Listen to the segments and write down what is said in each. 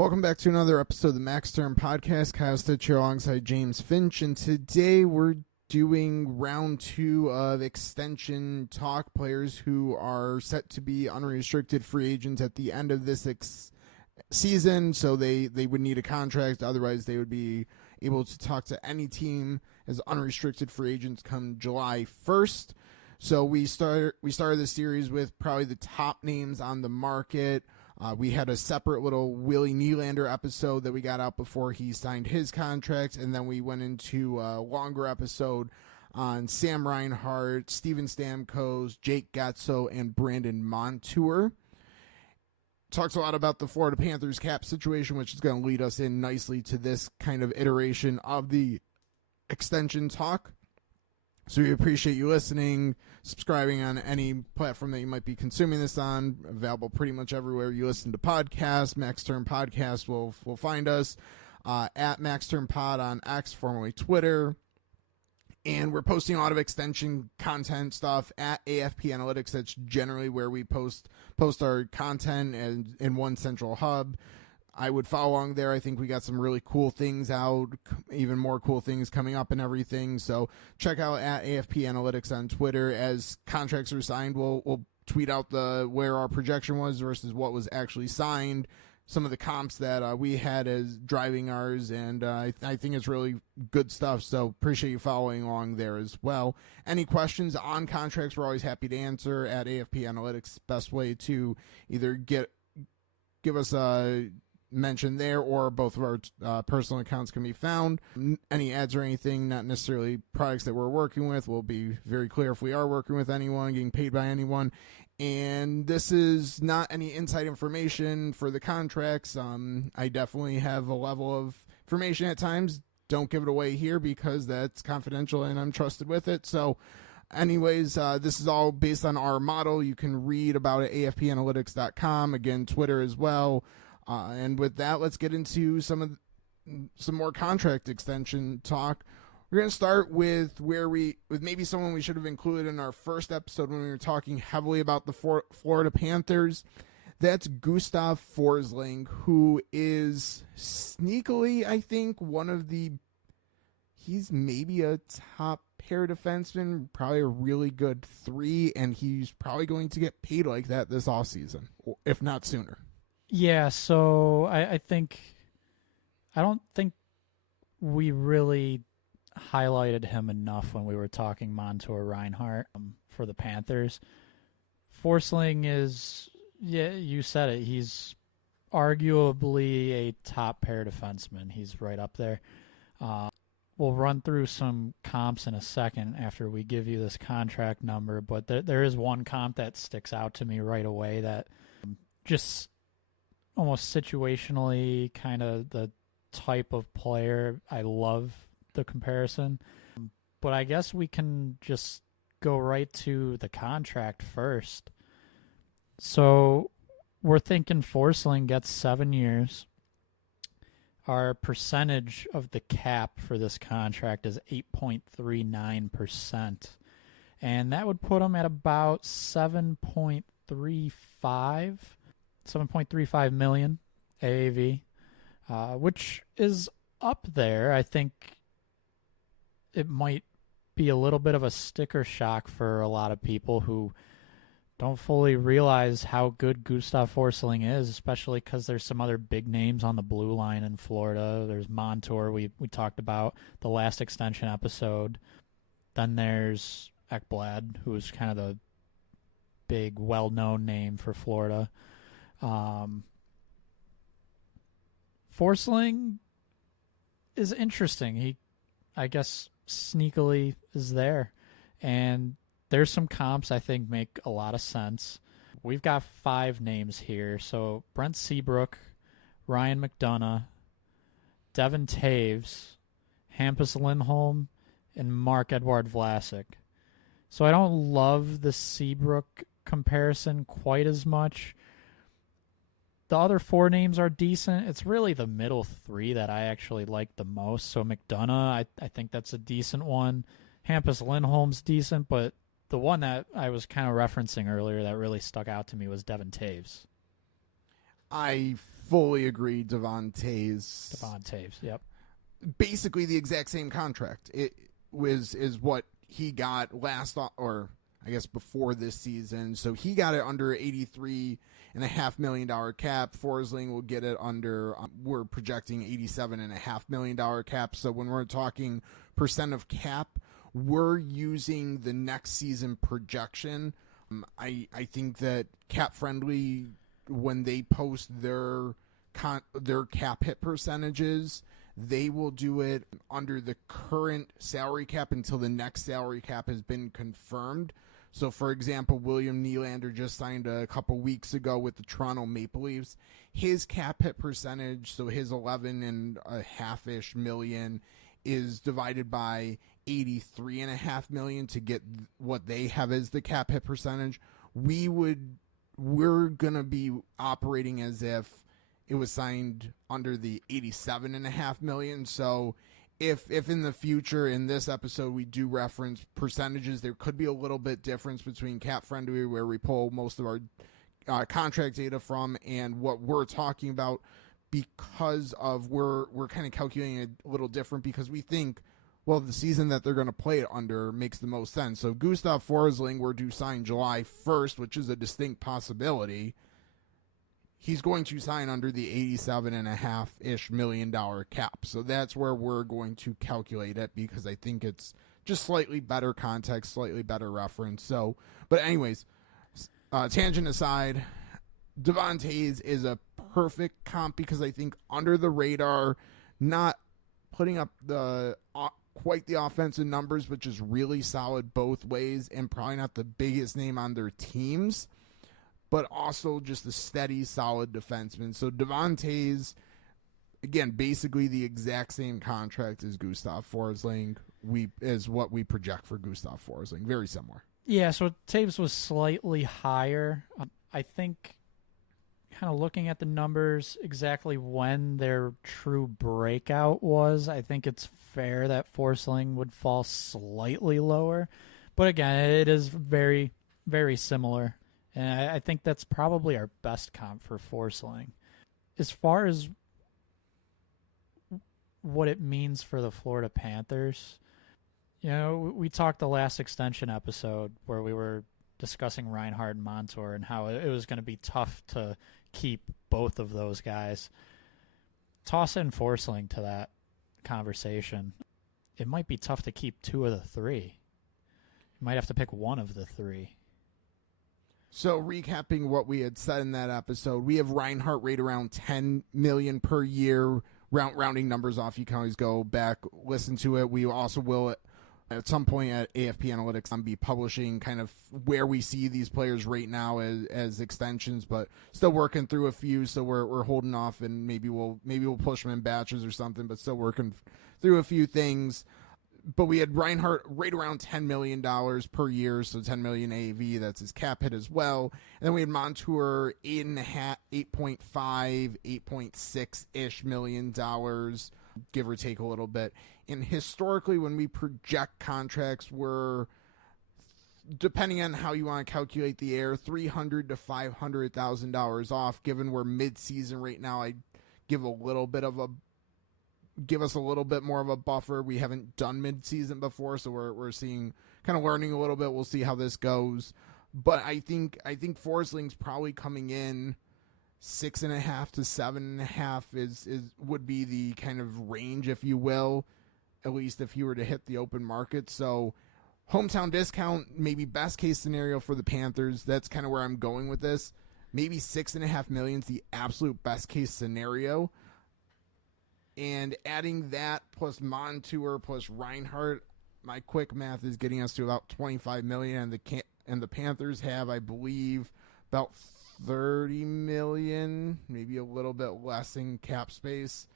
Welcome back to another episode of the Max Term Podcast. Kyle Stitch here alongside James Finch, and today we're doing round 2 of extension talk. Players who are set to be unrestricted free agents at the end of this season, so they would need a contract. Otherwise, they would be able to talk to any team as unrestricted free agents come July 1st. So we started this series with probably the top names on the market. We had a separate little Willie Nylander episode that we got out before he signed his contract, and then we went into a longer episode on Sam Reinhart, Steven Stamkos, Jake Gatso, and Brandon Montour. Talks a lot about the Florida Panthers cap situation, which is going to lead us in nicely to this kind of iteration of the extension talk. So we appreciate you listening, subscribing on any platform that you might be consuming this on. Available pretty much everywhere you listen to podcasts. Max Term Podcast will find us at Max Term Pod on X, formerly Twitter. And we're posting a lot of extension content stuff at AFP Analytics. That's generally where we post our content and in one central hub. I would follow along there. I think we got some really cool things out, even more cool things coming up and everything. So check out at AFP Analytics on Twitter. As contracts are signed, we'll tweet out where our projection was versus what was actually signed, some of the comps that we had as driving ours, and I think it's really good stuff. So appreciate you following along there as well. Any questions on contracts, we're always happy to answer at AFP Analytics. Best way to either give us a mention there, or both of our personal accounts can be found. Any ads or anything, not necessarily products that we're working with. We'll be very clear if we are working with anyone, getting paid by anyone. And this is not any inside information for the contracts. I definitely have a level of information at times. Don't give it away here because that's confidential and I'm trusted with it. So anyways, this is all based on our model. You can read about it at afpanalytics.com. Again, Twitter as well. And with that, let's get into some more contract extension talk. We're going to start with maybe someone we should have included in our first episode when we were talking heavily about the Florida Panthers. That's Gustav Forsling, who is sneakily, I think, he's maybe a top pair defenseman, probably a really good 3, and he's probably going to get paid like that this offseason, if not sooner. Yeah, so I don't think we really highlighted him enough when we were talking Montour Reinhart for the Panthers. Forsling is, yeah, you said it, he's arguably a top pair defenseman. He's right up there. We'll run through some comps in a second after we give you this contract number, but there is one comp that sticks out to me right away that just almost situationally kind of the type of player. I love the comparison, but I guess we can just go right to the contract first. So we're thinking Forsling gets 7 years. Our percentage of the cap for this contract is 8.39%, and that would put him at about 7.35 million AAV, which is up there. I think it might be a little bit of a sticker shock for a lot of people who don't fully realize how good Gustav Forsling is, especially because there's some other big names on the blue line in Florida. There's Montour, we talked about the last extension episode. Then there's Ekblad, who's kind of the big, well-known name for Florida. Forsling is interesting. He, I guess, sneakily is there. And there's some comps I think make a lot of sense. We've got 5 names here. So Brent Seabrook, Ryan McDonough, Devin Taves, Hampus Lindholm, and Marc-Edouard Vlasic. So I don't love the Seabrook comparison quite as much. The other 4 names are decent. It's really the middle 3 that I actually like the most. So McDonough, I think that's a decent one. Hampus Lindholm's decent, but the one that I was kind of referencing earlier that really stuck out to me was Devin Taves. I fully agree. Devon Toews, yep. Basically the exact same contract. It is what he got last, or I guess before this season. So he got it under $83.5 million cap. Forsling will get it under, we're projecting $87.5 million cap. So when we're talking percent of cap, we're using the next season projection. I think that Cap Friendly, when they post their cap hit percentages, they will do it under the current salary cap until the next salary cap has been confirmed. So, for example, William Nylander just signed a couple weeks ago with the Toronto Maple Leafs. His cap hit percentage, so his 11.5-ish million, is divided by 83.5 million to get what they have as the cap hit percentage. We're gonna be operating as if it was signed under the 87.5 million. So if in the future in this episode we do reference percentages, there could be a little bit difference between Cap Friendly, where we pull most of our contract data from, and what we're talking about, because of we're kind of calculating it a little different, because we think, well, the season that they're going to play it under makes the most sense. So Gustav Forsling were to sign July 1st, which is a distinct possibility. He's going to sign under the $87.5-ish million cap. So that's where we're going to calculate it, because I think it's just slightly better context, slightly better reference. So, but anyways, tangent aside, Devon Toews is a perfect comp, because I think under the radar, not putting up the quite the offensive numbers, but just really solid both ways, and probably not the biggest name on their teams, but also just a steady, solid defenseman. So Devon Toews, again, basically the exact same contract as Gustav Forsling. Is what we project for Gustav Forsling. Very similar. Yeah, so Toews was slightly higher. I think, kind of looking at the numbers, exactly when their true breakout was, I think it's fair that Forsling would fall slightly lower. But again, it is very, very similar. And I think that's probably our best comp for Forsling. As far as what it means for the Florida Panthers, you know, we talked the last extension episode where we were discussing Reinhart and Montour and how it was going to be tough to keep both of those guys. Toss in Forsling to that conversation. It might be tough to keep two of the three. You might have to pick one of the three. So recapping what we had said in that episode, we have Reinhart rate around $10 million per year. Rounding numbers off, you can always go back, listen to it. We also will at some point at AFP Analytics be publishing kind of where we see these players right now as extensions, but still working through a few. So we're holding off, and maybe we'll push them in batches or something, but still working through a few things. But we had Reinhart right around $10 million per year, so $10 million AAV, that's his cap hit as well. And then we had Montour 8.6-ish million dollars, give or take a little bit. And historically, when we project contracts, we're, depending on how you want to calculate the air, $300,000 to $500,000 off. Given we're mid-season right now, I'd give us a little bit more of a buffer. We haven't done mid-season before, so we're seeing, kind of learning a little bit. We'll see how this goes. But I think Forsling's probably coming in 6.5 to 7.5 would be the kind of range, if you will, at least if you were to hit the open market. So hometown discount, maybe best case scenario for the Panthers. That's kind of where I'm going with this. Maybe $6.5 million is the absolute best case scenario. And adding that plus Montour plus Reinhart, my quick math is getting us to about $25 million, and the Panthers have, I believe, about $30 million, maybe a little bit less in cap space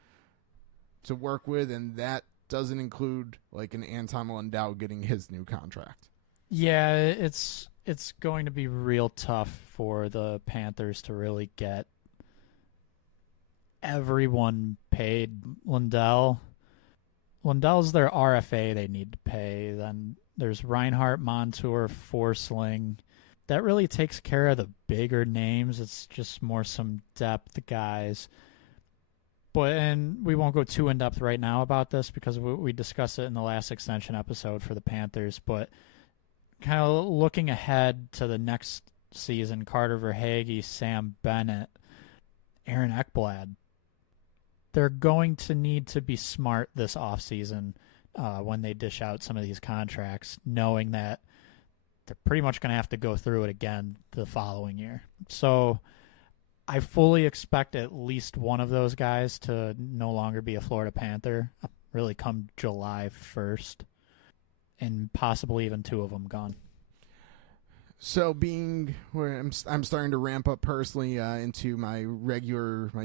to work with, and that doesn't include like an Anton Lundell getting his new contract. Yeah, it's going to be real tough for the Panthers to really get everyone paid. Lundell's their RFA they need to pay. Then there's Reinhart, Montour, Forsling. that really takes care of the bigger names. It's just more some depth guys. And we won't go too in-depth right now about this because we discussed it in the last extension episode for the Panthers. But kind of looking ahead to the next season, Carter Verhaeghe, Sam Bennett, Aaron Ekblad, they're going to need to be smart this offseason when they dish out some of these contracts, knowing that they're pretty much going to have to go through it again the following year. So I fully expect at least one of those guys to no longer be a Florida Panther, really come July 1st, and possibly even two of them gone. So being where I'm starting to ramp up personally into my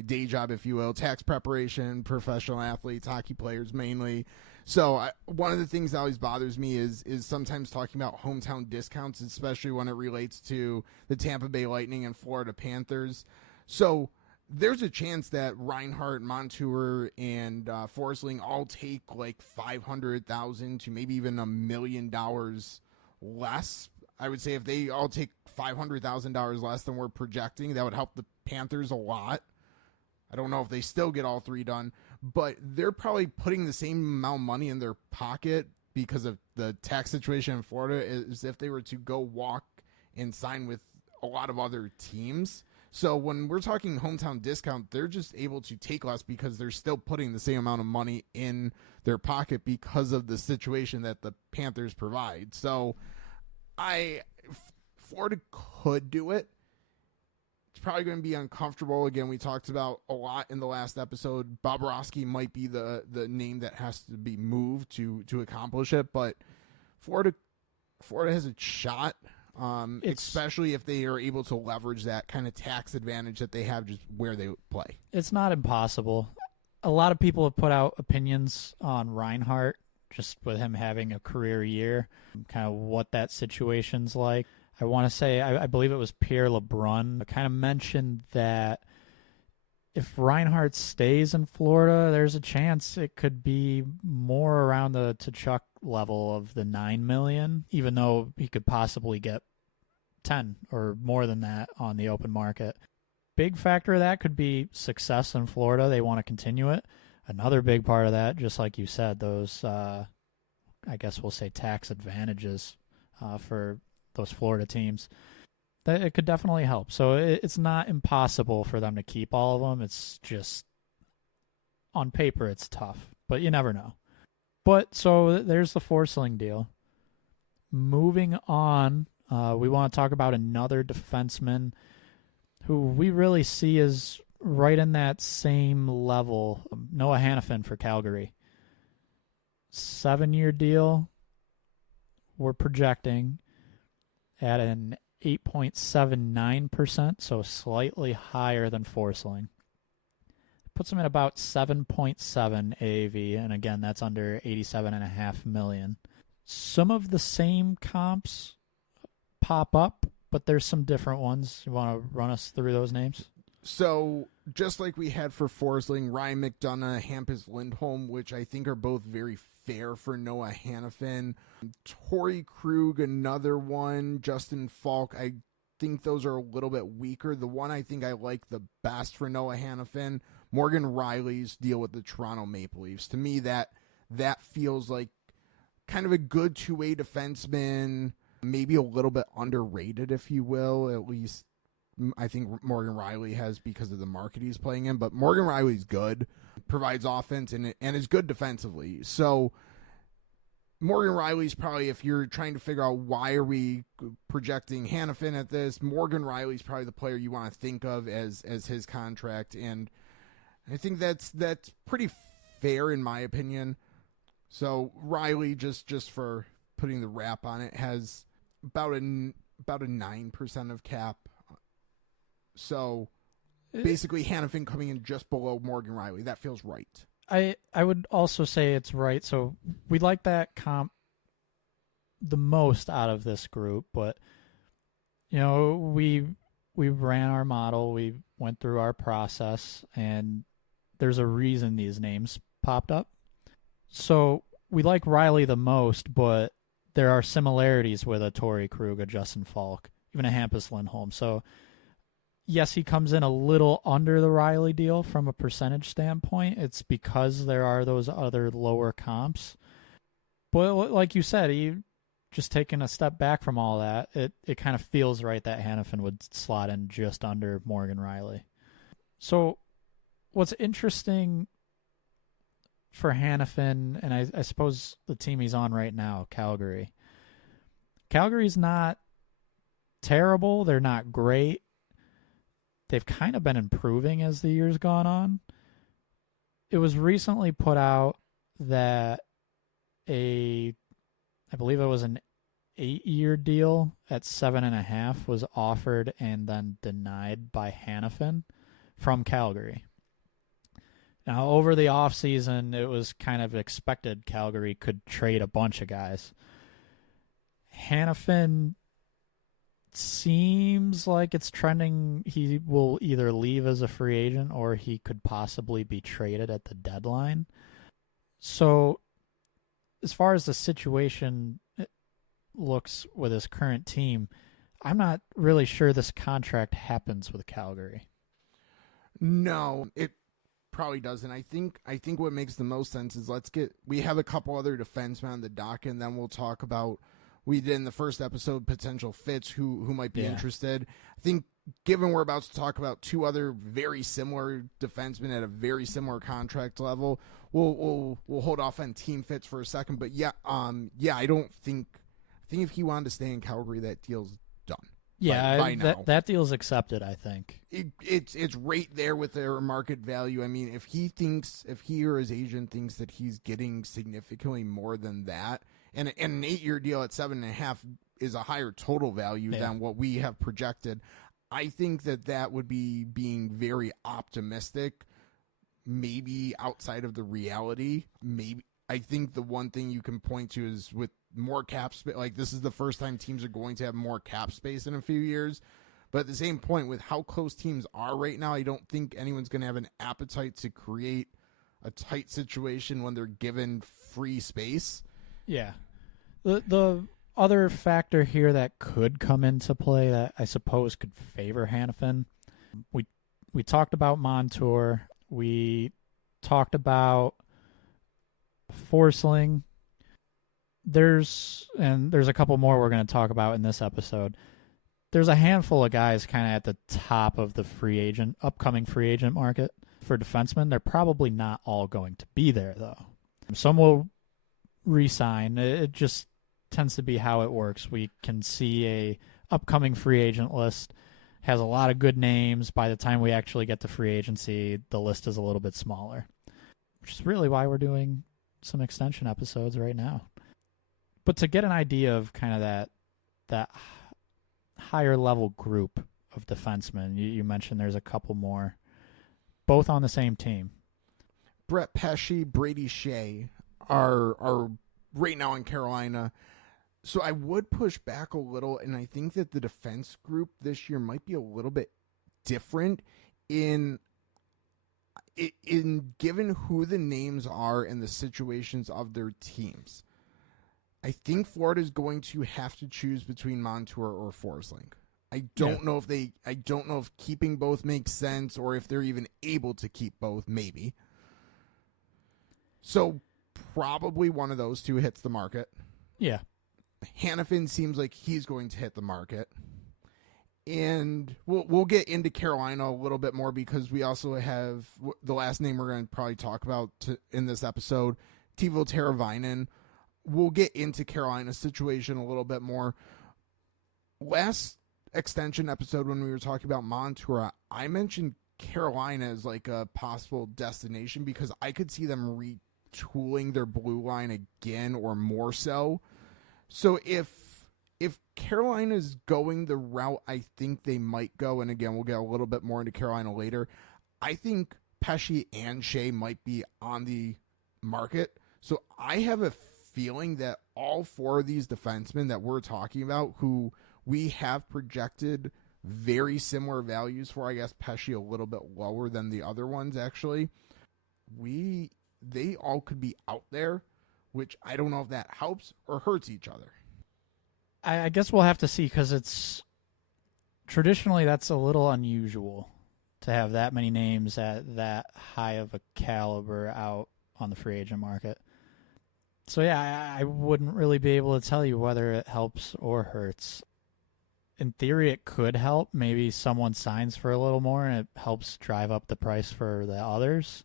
day job, if you will, tax preparation, professional athletes, hockey players mainly. So one of the things that always bothers me is sometimes talking about hometown discounts, especially when it relates to the Tampa Bay Lightning and Florida Panthers. So there's a chance that Reinhart, Montour, and Forsling all take like $500,000 to maybe even $1 million less. I would say if they all take $500,000 less than we're projecting, that would help the Panthers a lot. I don't know if they still get all three done, but they're probably putting the same amount of money in their pocket because of the tax situation in Florida as if they were to go walk and sign with a lot of other teams. So when we're talking hometown discount, they're just able to take less because they're still putting the same amount of money in their pocket because of the situation that the Panthers provide. So Florida could do it. It's probably going to be uncomfortable. Again, we talked about a lot in the last episode. Bobrovsky might be the name that has to be moved to accomplish it, but Florida has a shot, especially if they are able to leverage that kind of tax advantage that they have just where they play. It's not impossible. A lot of people have put out opinions on Reinhart, just with him having a career year, kind of what that situation's like. I want to say, I believe it was Pierre LeBrun, kind of mentioned that if Reinhart stays in Florida, there's a chance it could be more around the Tkachuk level of the $9 million, even though he could possibly get 10 or more than that on the open market. Big factor of that could be success in Florida. They want to continue it. Another big part of that, just like you said, those, I guess we'll say tax advantages for those Florida teams, that it could definitely help. So it's not impossible for them to keep all of them. It's just on paper it's tough, but you never know. But so there's the Forsling deal. Moving on, we want to talk about another defenseman who we really see as right in that same level. Noah Hanifin for Calgary. 7-year deal. We're projecting at an 8.79%, so slightly higher than Forsling. Puts him at about 7.7 AAV, and again, that's under $87.5 million. Some of the same comps pop up, but there's some different ones. You want to run us through those names? So, just like we had for Forsling, Ryan McDonough, Hampus Lindholm, which I think are both very fair for Noah Hanifin. Torrey Krug, another one. Justin Falk, I think those are a little bit weaker. The one I think I like the best for Noah Hanifin, Morgan Riley's deal with the Toronto Maple Leafs. To me, that feels like kind of a good two-way defenseman, maybe a little bit underrated, if you will. At least I think Morgan Riley has because of the market he's playing in. But Morgan Riley's good, provides offense, and is good defensively. So Morgan Riley's probably, if you're trying to figure out why are we projecting Hanifin at this, Morgan Riley's probably the player you want to think of as his contract. And I think that's pretty fair in my opinion. So Riley, just for putting the wrap on it, has about a 9% of cap. So basically Hanifin coming in just below Morgan Riley. That feels right. I would also say it's right. So we like that comp the most out of this group, but we ran our model, we went through our process, and there's a reason these names popped up. So we like Riley the most, but there are similarities with a Torrey Krug, a Justin Falk, even a Hampus Lindholm. So, yes, he comes in a little under the Riley deal from a percentage standpoint. It's because there are those other lower comps. But like you said, he just taking a step back from all that, it kind of feels right that Hanifin would slot in just under Morgan Riley. So what's interesting for Hanifin, and I suppose the team he's on right now, Calgary. Calgary's not terrible. They're not great. They've kind of been improving as the year's gone on. It was recently put out that I believe it was an 8-year deal at 7.5 was offered and then denied by Hanifin from Calgary. Now, over the offseason, it was kind of expected Calgary could trade a bunch of guys. Hanifin seems like it's trending he will either leave as a free agent or he could possibly be traded at the deadline. So, as far as the situation looks with his current team, I'm not really sure this contract happens with Calgary. No, it probably doesn't. I think what makes the most sense is we have a couple other defensemen on the docket, and then we'll talk about, we did in the first episode, potential fits who might be interested. I think given we're about to talk about two other very similar defensemen at a very similar contract level, we'll hold off on team fits for a second. But I think if he wanted to stay in Calgary, that deal's done. Yeah, by now. That deal's accepted, I think. It's right there with their market value. I mean, if he or his agent thinks that he's getting significantly more than that, and an 8-year deal at 7.5 is a higher total value than what we have projected, I think that would be being very optimistic, maybe outside of the reality. Maybe I think the one thing you can point to is with more cap space, like this is the first time teams are going to have more cap space in a few years. But at the same point, with how close teams are right now, I don't think anyone's going to have an appetite to create a tight situation when they're given free space. Yeah. The other factor here that could come into play that I suppose could favor Hanifin, we talked about Montour. We talked about Forsling. There's a couple more we're going to talk about in this episode. There's a handful of guys kind of at the top of the upcoming free agent market for defensemen. They're probably not all going to be there, though. Some will re-sign. It just tends to be how it works. We can see a upcoming free agent list has a lot of good names. By the time we actually get to free agency, the list is a little bit smaller, which is really why we're doing some extension episodes right now. But to get an idea of kind of that higher level group of defensemen, you mentioned there's a couple more, both on the same team. Brett Pesce, Brady Skjei are right now in Carolina. So I would push back a little, and I think that the defense group this year might be a little bit different in given who the names are and the situations of their teams. I think Florida's going to have to choose between Montour or Forsling. I don't know if keeping both makes sense or if they're even able to keep both, maybe. So probably one of those two hits the market. Yeah. Hanifin seems like he's going to hit the market. And we'll get into Carolina a little bit more because we also have the last name we're going to probably talk about in this episode, Teuvo Teräväinen. We'll get into Carolina's situation a little bit more. Last extension episode when we were talking about Montour, I mentioned Carolina as like a possible destination because I could see them retooling their blue line again or more so. So if Carolina's going the route I think they might go, and again, we'll get a little bit more into Carolina later, I think Pesce and Skjei might be on the market. So I have a feeling that all four of these defensemen that we're talking about, who we have projected very similar values for, I guess Pesce a little bit lower than the other ones actually, they all could be out there, which I don't know if that helps or hurts each other. I guess we'll have to see because it's traditionally that's a little unusual to have that many names at that high of a caliber out on the free agent market. So yeah, I wouldn't really be able to tell you whether it helps or hurts. In theory, it could help. Maybe someone signs for a little more and it helps drive up the price for the others.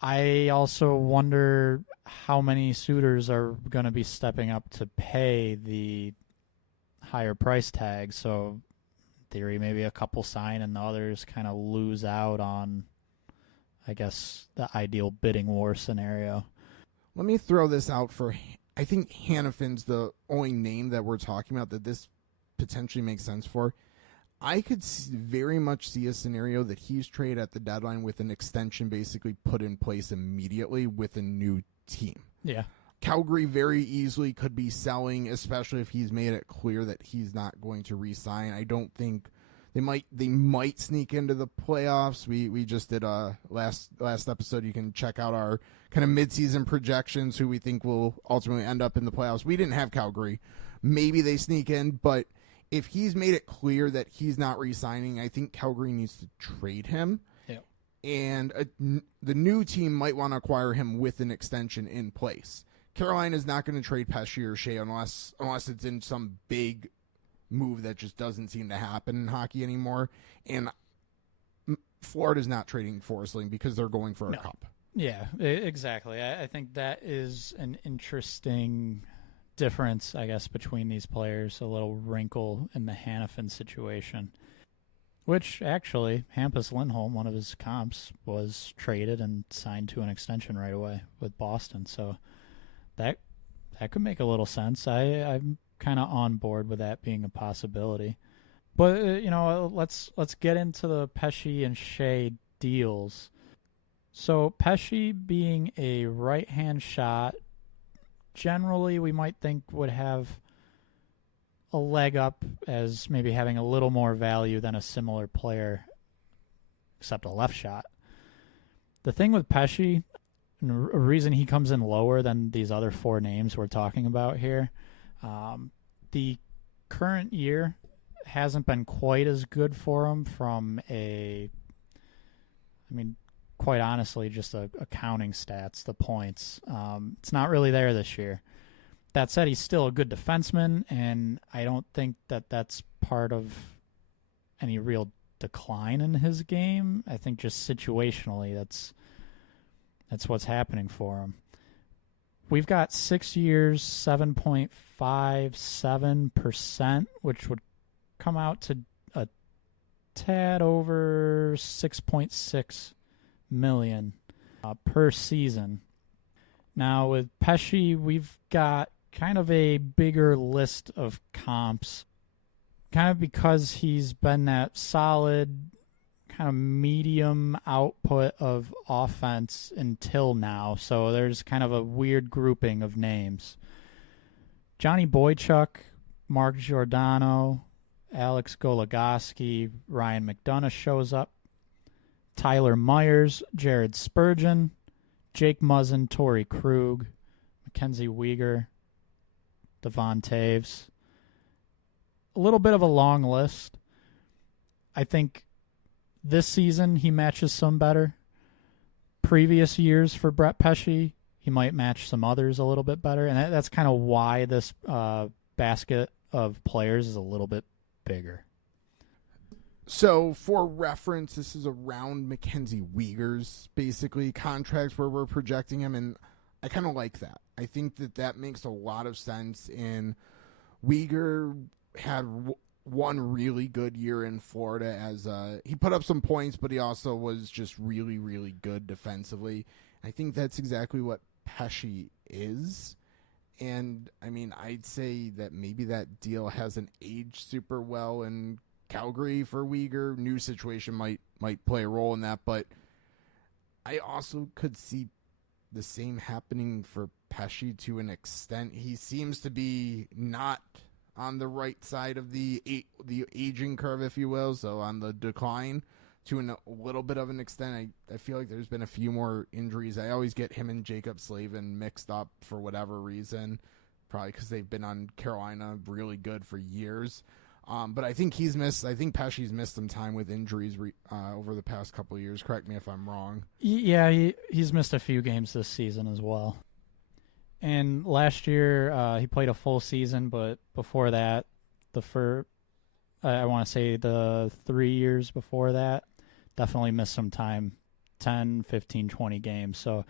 I also wonder how many suitors are going to be stepping up to pay the higher price tag. So, in theory, maybe a couple sign and the others kind of lose out on, I guess, the ideal bidding war scenario. Let me throw this out for, I think Hanifin's the only name that we're talking about that this potentially makes sense for. I could very much see a scenario that he's traded at the deadline with an extension basically put in place immediately with a new team. Yeah. Calgary very easily could be selling, especially if he's made it clear that he's not going to re-sign. I don't think they might sneak into the playoffs. We just did a last episode. You can check out our kind of midseason projections, who we think will ultimately end up in the playoffs. We didn't have Calgary. Maybe they sneak in, but if he's made it clear that he's not re-signing, I think Calgary needs to trade him. Yeah. And the new team might want to acquire him with an extension in place. Carolina's not going to trade Pesce or Skjei unless it's in some big move that just doesn't seem to happen in hockey anymore. And Florida's not trading Forsling because they're going for a cup. Yeah, exactly. I think that is an interesting difference, I guess, between these players, a little wrinkle in the Hanifin situation, which actually Hampus Lindholm, one of his comps, was traded and signed to an extension right away with Boston. So that could make a little sense. I'm kind of on board with that being a possibility. But, let's get into the Pesce and Skjei deals. So Pesce being a right-hand shot, generally we might think would have a leg up as maybe having a little more value than a similar player, except a left shot. The thing with Pesce, and a reason he comes in lower than these other four names we're talking about here, the current year hasn't been quite as good for him from quite honestly, just the accounting stats, the points. It's not really there this year. That said, he's still a good defenseman, and I don't think that that's part of any real decline in his game. I think just situationally, that's what's happening for him. We've got 6 years, 7.57%, which would come out to a tad over 6.6 million per season. Now with Pesce, we've got kind of a bigger list of comps, kind of because he's been that solid kind of medium output of offense until now. So there's kind of a weird grouping of names. Johnny Boychuk, Mark Giordano, Alex Goligoski, Ryan McDonough shows up. Tyler Myers, Jared Spurgeon, Jake Muzzin, Torrey Krug, Mackenzie Weegar, Devon Taves. A little bit of a long list. I think this season he matches some better. Previous years for Brett Pesce, he might match some others a little bit better. And that's kind of why this basket of players is a little bit bigger. So, for reference, this is around Mackenzie Weegar's, basically, contracts where we're projecting him, and I kind of like that. I think that makes a lot of sense, and Weegar had one really good year in Florida as he put up some points, but he also was just really, really good defensively. I think that's exactly what Pesce is. And, I'd say that maybe that deal hasn't aged super well in Calgary for Weegar. New situation might play a role in that, but I also could see the same happening for Pesce to an extent. He seems to be not on the right side of the aging curve, if you will, so on the decline to a little bit of an extent. I feel like there's been a few more injuries. I always get him and Jacob Slavin mixed up for whatever reason, probably because they've been on Carolina really good for years. But I think Pesce's missed some time with injuries over the past couple of years. Correct me if I'm wrong. Yeah, he's missed a few games this season as well. And last year he played a full season, but before that, I want to say the 3 years before that, definitely missed some time, 10, 15, 20 games. So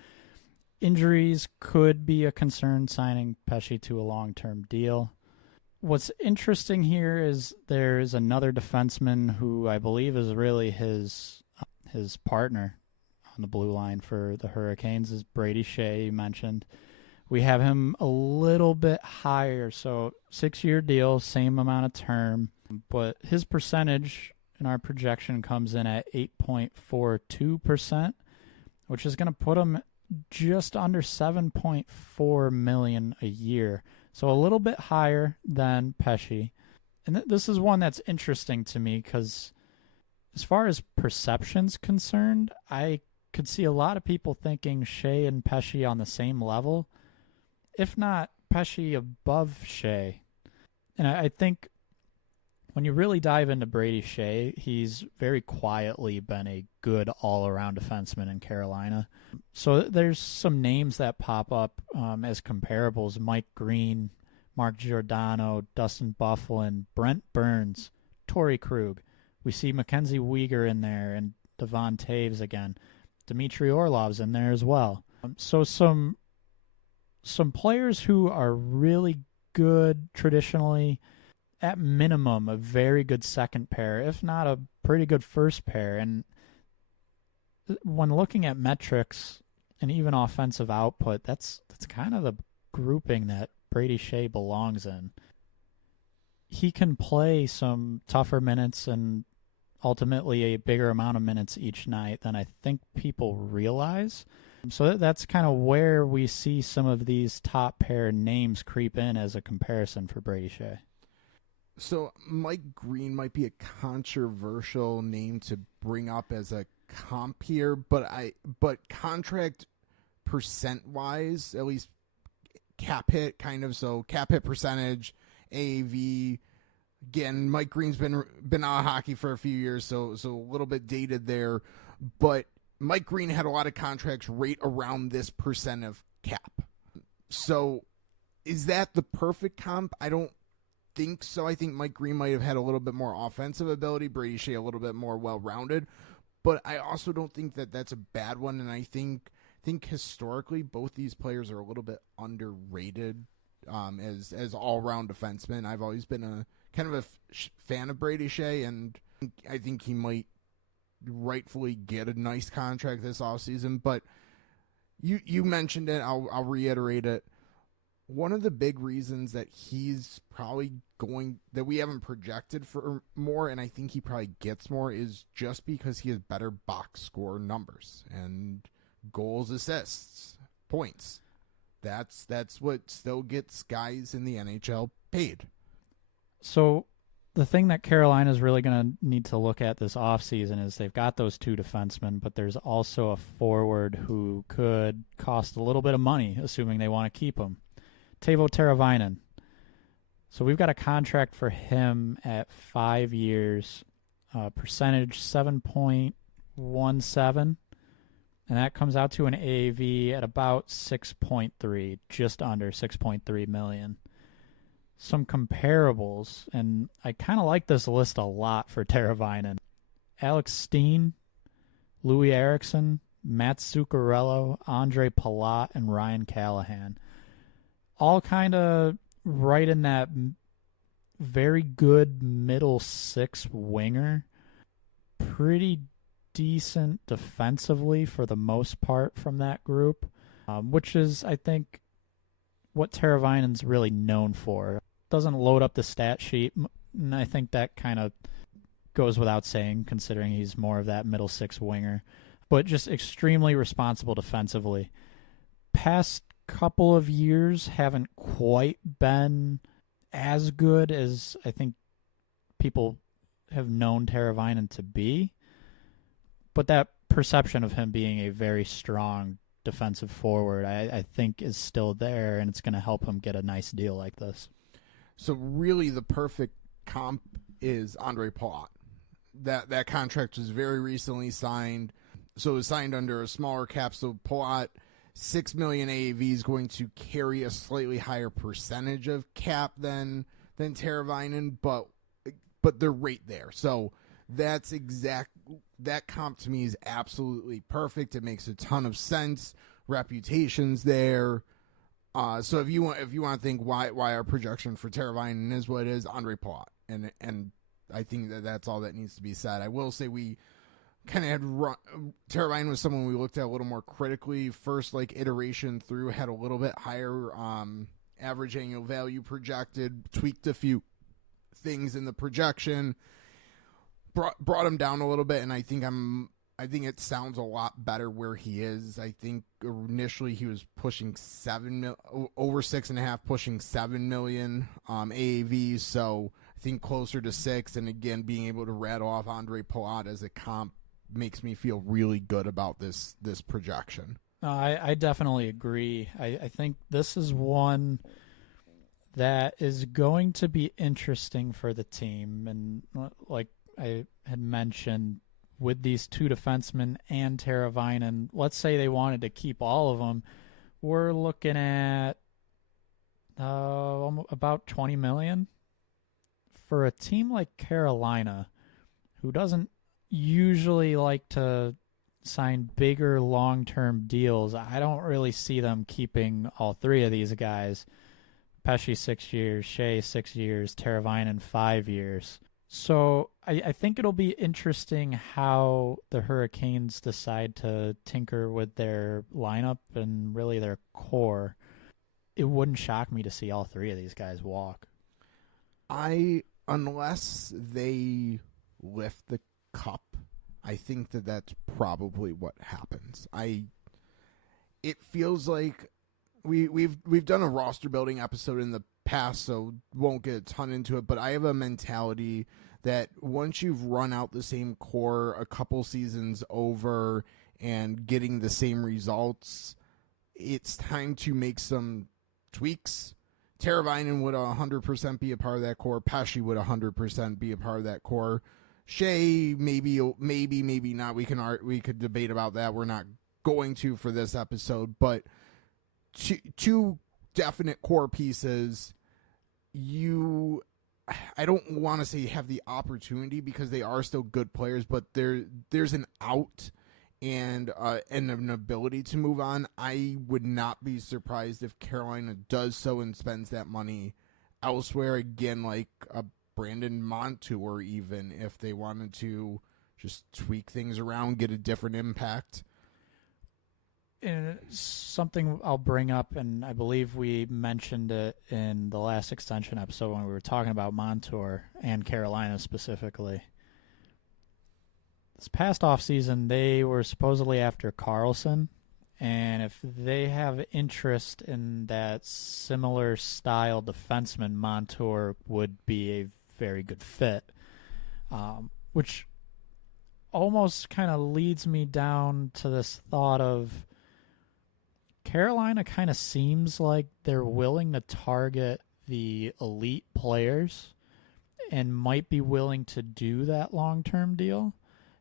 injuries could be a concern signing Pesce to a long-term deal. What's interesting here is there's another defenseman who I believe is really his partner on the blue line for the Hurricanes is Brady Skjei, you mentioned. We have him a little bit higher, so 6-year deal, same amount of term, but his percentage in our projection comes in at 8.42%, which is going to put him just under $7.4 million a year. So a little bit higher than Pesce. And this is one that's interesting to me because as far as perception's concerned, I could see a lot of people thinking Skjei and Pesce on the same level, if not Pesce above Skjei. And I think when you really dive into Brady Skjei, he's very quietly been a good all-around defenseman in Carolina. So there's some names that pop up as comparables. Mike Green, Mark Giordano, Dustin Byfuglien, Brent Burns, Torrey Krug. We see Mackenzie Weegar in there and Devon Taves again. Dmitry Orlov's in there as well. So some players who are really good traditionally, at minimum, a very good second pair, if not a pretty good first pair. And when looking at metrics and even offensive output, that's kind of the grouping that Brady Skjei belongs in. He can play some tougher minutes and ultimately a bigger amount of minutes each night than I think people realize. So that's kind of where we see some of these top pair names creep in as a comparison for Brady Skjei. So Mike Green might be a controversial name to bring up as a comp here, but contract percent wise, at least cap hit kind of, so cap hit percentage, AAV. Again, Mike Green's been out of hockey for a few years, so a little bit dated there, but Mike Green had a lot of contracts right around this percent of cap. So is that the perfect comp? I don't think so. I think Mike Green might have had a little bit more offensive ability, Brady Skjei a little bit more well-rounded, but I also don't think that that's a bad one, and I think historically both these players are a little bit underrated as all-round defensemen. I've always been a kind of a fan of Brady Skjei, and I think he might rightfully get a nice contract this offseason, but you mentioned it, I'll reiterate it. One of the big reasons that he's probably that we haven't projected for more, and I think he probably gets more, is just because he has better box score numbers and goals, assists, points. That's what still gets guys in the NHL paid. So the thing that Carolina's really going to need to look at this offseason is they've got those two defensemen, but there's also a forward who could cost a little bit of money, assuming they want to keep him. Teuvo Teräväinen. So we've got a contract for him at 5 years, percentage 7.17, and that comes out to an AAV at about 6.3, just under 6.3 million. Some comparables, and I kind of like this list a lot for Teräväinen. Alex Steen, Louis Eriksson, Matt Zuccarello, Andre Palat, and Ryan Callahan. All kind of right in that very good middle six winger. Pretty decent defensively for the most part from that group, which is, I think, what Teräväinen's really known for. Doesn't load up the stat sheet, and I think that kind of goes without saying considering he's more of that middle six winger, but just extremely responsible defensively. Past couple of years haven't quite been as good as I think people have known Teräväinen to be, but that perception of him being a very strong defensive forward, I think is still there, and it's going to help him get a nice deal like this. So really the perfect comp is Andre Palat. That contract was very recently signed, so it was signed under a smaller cap. So Palat, $6 million AAV is going to carry a slightly higher percentage of cap than Teräväinen, but they're right there. So that comp to me is absolutely perfect. It makes a ton of sense. Reputation's there. So if you want to think why our projection for Teräväinen is what it is, Andre Palat, and I think that's all that needs to be said. I will say we kind of had Teräväinen was someone we looked at a little more critically. First, iteration through, had a little bit higher average annual value projected, tweaked a few things in the projection, brought him down a little bit, and I think it sounds a lot better where he is. I think initially he was pushing over 6.5, pushing 7 million AAV. So I think closer to 6. And again, being able to rattle off Andre Palat as a comp makes me feel really good about this projection. I definitely agree. I think this is one that is going to be interesting for the team. And like I had mentioned, with these two defensemen and Teräväinen, let's say they wanted to keep all of them, we're looking at about $20 million. For a team like Carolina, who doesn't usually like to sign bigger long-term deals, I don't really see them keeping all three of these guys. Pesce 6 years, Skjei 6 years, Teräväinen 5 years. So I think it'll be interesting how the Hurricanes decide to tinker with their lineup and really their core. It wouldn't shock me to see all three of these guys walk. Unless they lift the cup, I think that's probably what happens. It feels like we've done a roster building episode in the past, so won't get a ton into it, but I have a mentality that once you've run out the same core a couple seasons over and getting the same results, it's time to make some tweaks. Teräväinen would 100% be a part of that core. Pesce would 100% be a part of that core. Skjei, maybe not. We could debate about that. We're not going to for this episode, but two definite core pieces. I don't want to say have the opportunity because they are still good players, but there's an out and an ability to move on. I would not be surprised if Carolina does so and spends that money elsewhere. Again, like a Brandon Montour, even if they wanted to just tweak things around, get a different impact. And something I'll bring up, and I believe we mentioned it in the last extension episode when we were talking about Montour and Carolina specifically. This past offseason, they were supposedly after Carlson, and if they have interest in that similar style defenseman, Montour would be a very good fit, which almost kind of leads me down to this thought of Carolina kind of seems like they're willing to target the elite players and might be willing to do that long-term deal.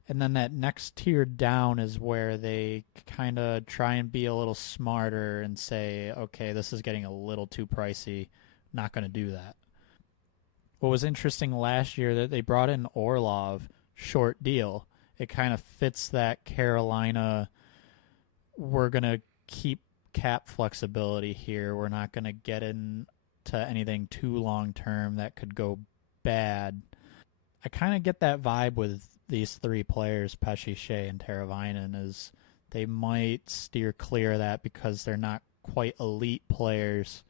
And then that next tier down is where they kind of try and be a little smarter and say, okay, this is getting a little too pricey. Not going to do that. What was interesting last year that they brought in Orlov, short deal. It kind of fits that Carolina, we're going to keep cap flexibility here. We're not going to get into anything too long-term that could go bad. I kind of get that vibe with these three players, Pesce, Skjei, and Teräväinen, is they might steer clear of that because they're not quite elite players.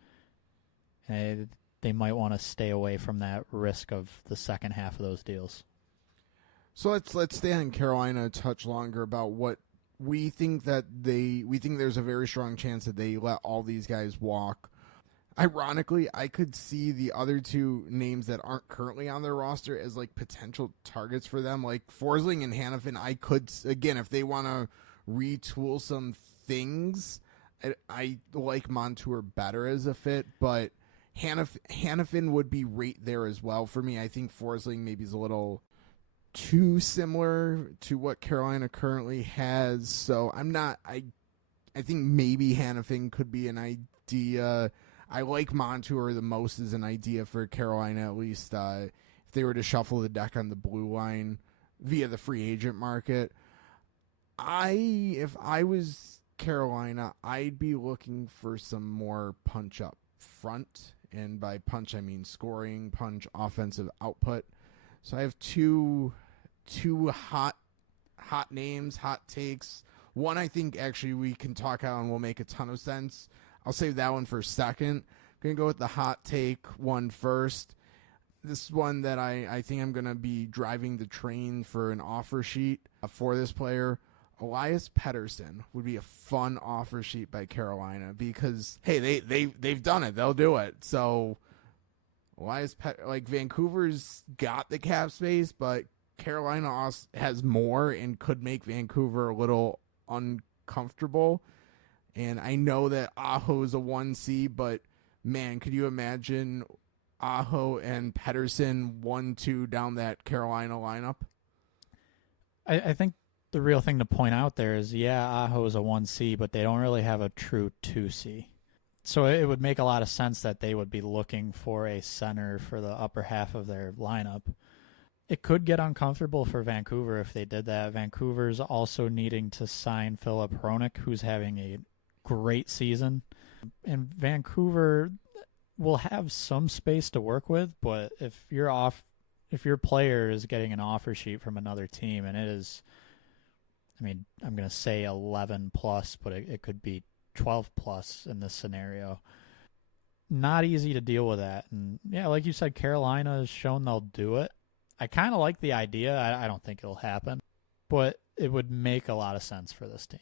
And they might want to stay away from that risk of the second half of those deals. So let's stay on Carolina a touch longer about what we think there's a very strong chance that they let all these guys walk. Ironically, I could see the other two names that aren't currently on their roster as like potential targets for them, like Forsling and Hanifin. I could, again, if they want to retool some things, I like Montour better as a fit, but Hanifin would be right there as well for me. I think Forsling maybe is a little too similar to what Carolina currently has. So I'm not. I think maybe Hanifin could be an idea. I like Montour the most as an idea for Carolina, at least if they were to shuffle the deck on the blue line via the free agent market. If I was Carolina, I'd be looking for some more punch up front. And by punch, I mean scoring, punch, offensive output. So I have two hot names, hot takes. One I think actually we can talk out and will make a ton of sense. I'll save that one for a second. I'm going to go with the hot take one first. This is one that I think I'm going to be driving the train for an offer sheet for this player. Elias Pettersson would be a fun offer sheet by Carolina because, hey, they've done it. They'll do it. So Vancouver's got the cap space, but Carolina also has more and could make Vancouver a little uncomfortable. And I know that Aho is a 1C, but man, could you imagine Aho and Pettersson 1-2 down that Carolina lineup? I think the real thing to point out there is, Aho is a 1C, but they don't really have a true 2C. So it would make a lot of sense that they would be looking for a center for the upper half of their lineup. It could get uncomfortable for Vancouver if they did that. Vancouver's also needing to sign Philip Hronek, who's having a great season. And Vancouver will have some space to work with, but if your player is getting an offer sheet from another team and it is, I'm going to say 11 plus, but it could be 12 plus in this scenario. Not easy to deal with that. And yeah, like you said, Carolina has shown they'll do it. I kind of like the idea. I don't think it'll happen, but it would make a lot of sense for this team.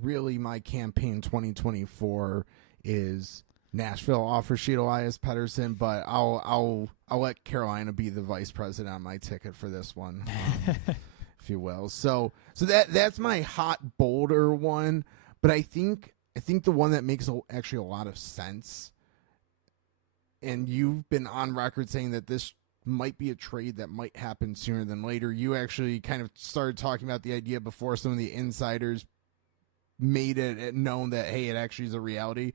Really, my campaign 2024 is Nashville offer sheet Elias Pettersson, but I'll let Carolina be the vice president on my ticket for this one, if you will. So that's my hot bolder one, but I think the one that makes actually a lot of sense, and you've been on record saying that this might be a trade that might happen sooner than later. You actually kind of started talking about the idea before some of the insiders made it known that, hey, it actually is a reality.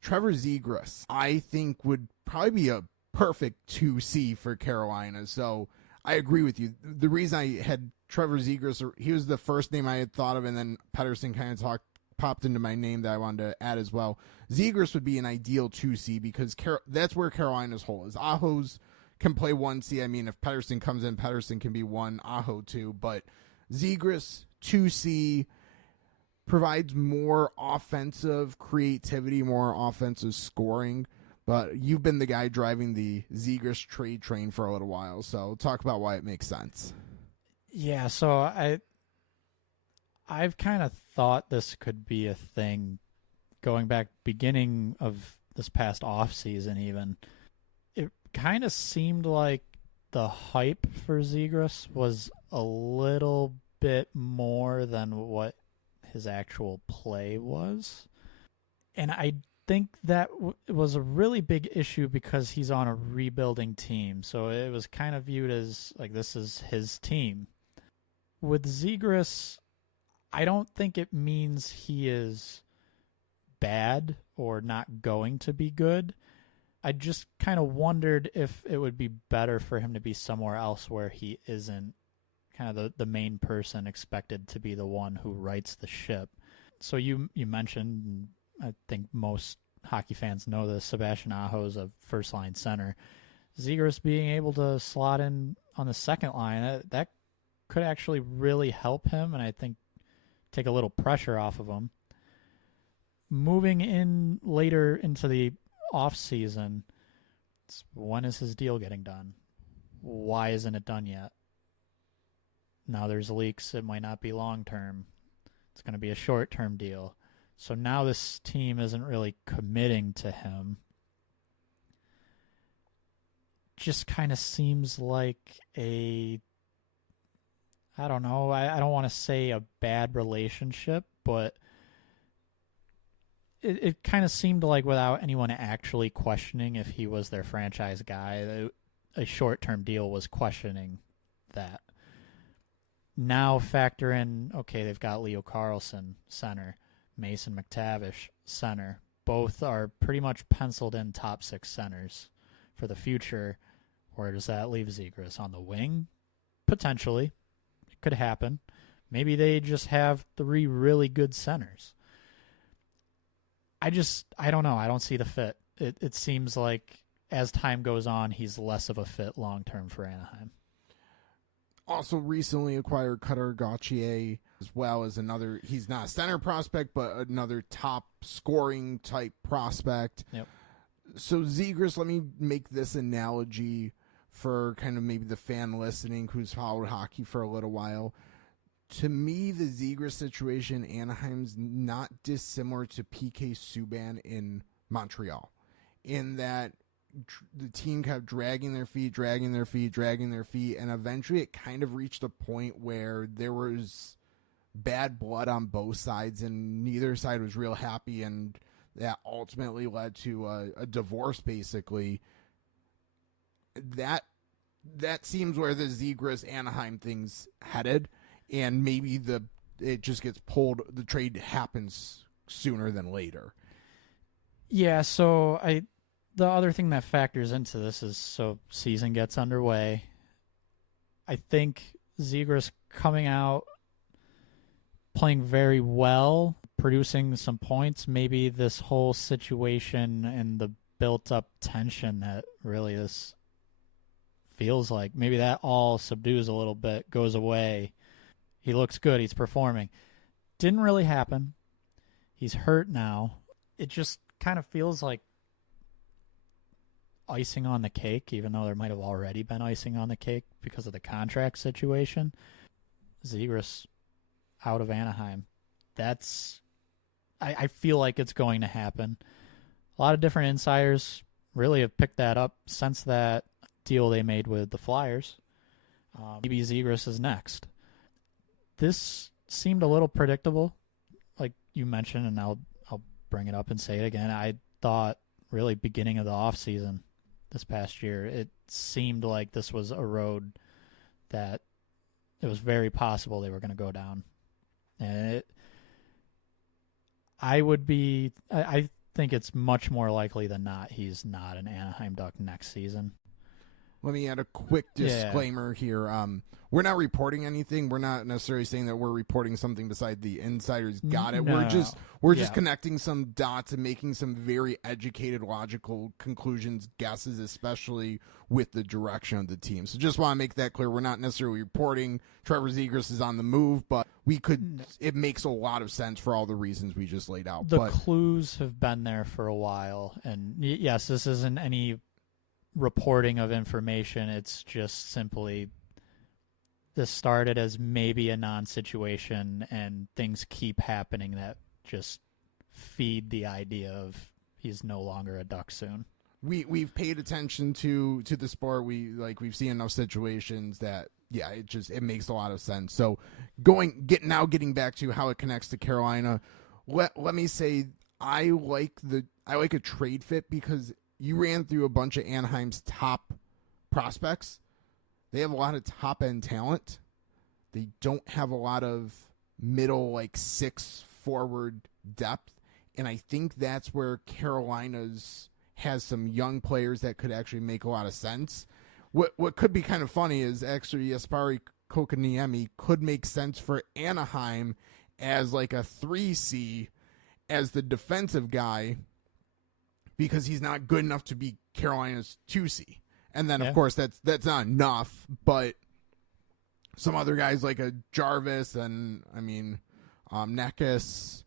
Trevor Zegras, I think, would probably be a perfect 2C for Carolina. So I agree with you. The reason I had Trevor Zegras, he was the first name I had thought of, and then Pettersson kind of popped into my name that I wanted to add as well. Zegras would be an ideal 2C because that's where Carolina's hole is. Aho's can play 1C. I mean, if Pettersson comes in, Pettersson can be 1, Aho 2. But Zegras, 2C, provides more offensive creativity, more offensive scoring. But you've been the guy driving the Zegras trade train for a little while. So talk about why it makes sense. Yeah, so I've kind of thought this could be a thing going back beginning of this past off season even. It kind of seemed like the hype for Zegras was a little bit more than what his actual play was. And I think that was a really big issue because he's on a rebuilding team. So it was kind of viewed as like this is his team. With Zegras, I don't think it means he is bad or not going to be good. I just kind of wondered if it would be better for him to be somewhere else where he isn't kind of the main person expected to be the one who rights the ship. So you mentioned, I think most hockey fans know this, Sebastian Aho is a first-line center. Zegras being able to slot in on the second line, that could actually really help him, and I think take a little pressure off of him. Moving in later into the off-season, when is his deal getting done? Why isn't it done yet? Now there's leaks. It might not be long-term. It's going to be a short-term deal. So now this team isn't really committing to him. Just kind of seems like I don't know, I don't want to say a bad relationship, but it kind of seemed like without anyone actually questioning if he was their franchise guy, a short-term deal was questioning that. Now factor in, okay, they've got Leo Carlson, center, Mason McTavish, center. Both are pretty much penciled in top 6 centers for the future. Where does that leave Zegras? On the wing? Potentially. It could happen. Maybe they just have 3 really good centers. I don't know. I don't see the fit. It seems like as time goes on, he's less of a fit long-term for Anaheim. Also recently acquired Cutter Gauthier as well as another, he's not a center prospect, but another top scoring type prospect. Yep. So Zegras, let me make this analogy for kind of maybe the fan listening who's followed hockey for a little while. To me, the Zegras situation, Anaheim's not dissimilar to PK Subban in Montreal, in that the team kept dragging their feet, and eventually it kind of reached a point where there was bad blood on both sides, and neither side was real happy, and that ultimately led to a divorce, basically. That seems where the Zegras Anaheim thing's headed, and maybe it just gets pulled, the trade happens sooner than later. Yeah, so the other thing that factors into this is, so season gets underway. I think Zegras coming out, playing very well, producing some points, maybe this whole situation and the built-up tension that really this feels like, maybe that all subdues a little bit, goes away. He looks good. He's performing. Didn't really happen. He's hurt now. It just kind of feels like icing on the cake, even though there might have already been icing on the cake because of the contract situation. Zegras out of Anaheim. I feel like it's going to happen. A lot of different insiders really have picked that up since that deal they made with the Flyers. Maybe Zegras is next. This seemed a little predictable, like you mentioned, and I'll bring it up and say it again. I thought really beginning of the offseason this past year, it seemed like this was a road that it was very possible they were going to go down. And I think it's much more likely than not he's not an Anaheim Duck next season. Let me add a quick disclaimer here. We're not reporting anything. We're not necessarily saying that we're reporting something beside the insiders got it. No. We're just connecting some dots and making some very educated, logical conclusions, guesses, especially with the direction of the team. So just want to make that clear. We're not necessarily reporting Trevor Zegras is on the move, but it makes a lot of sense for all the reasons we just laid out. The clues have been there for a while. And yes, this isn't any reporting of information. It's just simply this started as maybe a non-situation, and things keep happening that just feed the idea of he's no longer a Duck soon. We've paid attention to the sport. We've seen enough situations that it makes a lot of sense. So getting back to how it connects to Carolina, let me say I like a trade fit because you ran through a bunch of Anaheim's top prospects. They have a lot of top-end talent. They don't have a lot of middle, 6 forward depth. And I think that's where Carolina's has some young players that could actually make a lot of sense. What could be kind of funny is actually Jesperi Kotkaniemi could make sense for Anaheim as a 3C as the defensive guy because he's not good enough to be Carolina's 2C. And then, of course, that's not enough, but some other guys like a Jarvis and, Nekis,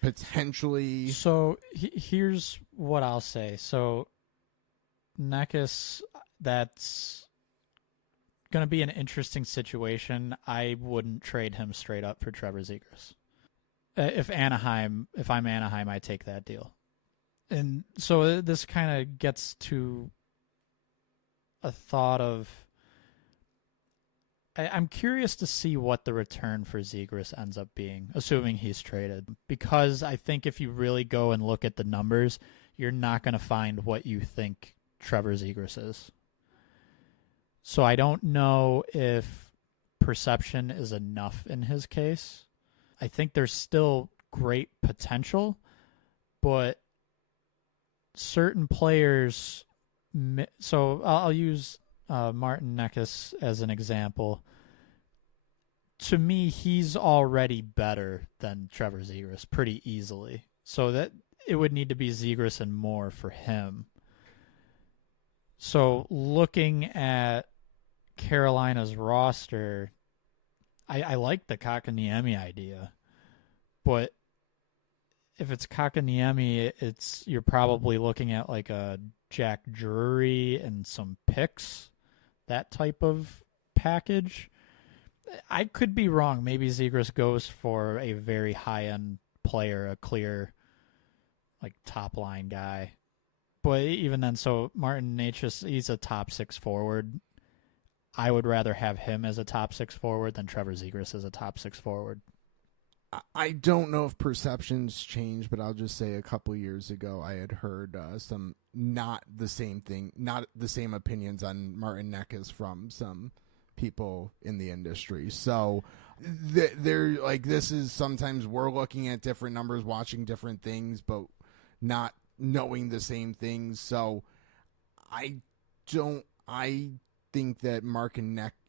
potentially. So here's what I'll say. So Nekis, that's going to be an interesting situation. I wouldn't trade him straight up for Trevor Zegras. If I'm Anaheim, I take that deal. And so this kind of gets to a thought of I'm curious to see what the return for Zegras ends up being, assuming he's traded. Because I think if you really go and look at the numbers, you're not going to find what you think Trevor Zegras is. So I don't know if perception is enough in his case. I think there's still great potential, but certain players... So I'll use Martin Necas as an example. To me, he's already better than Trevor Zegras pretty easily. So that it would need to be Zegras and more for him. So looking at Carolina's roster, I like the Kakaniemi idea, but if it's Kakaniemi, you're probably looking at like a Jack Drury and some picks, that type of package. I could be wrong. Maybe Zegras goes for a very high-end player, a clear, like, top-line guy. But even then, so Martin Necas, he's a top 6 forward. I would rather have him as a top 6 forward than Trevor Zegras as a top 6 forward. I don't know if perceptions change, but I'll just say a couple years ago I had heard some not the same opinions on Martin Necas from some people in the industry. So they're like, this is sometimes we're looking at different numbers, watching different things, but not knowing the same things. So I think that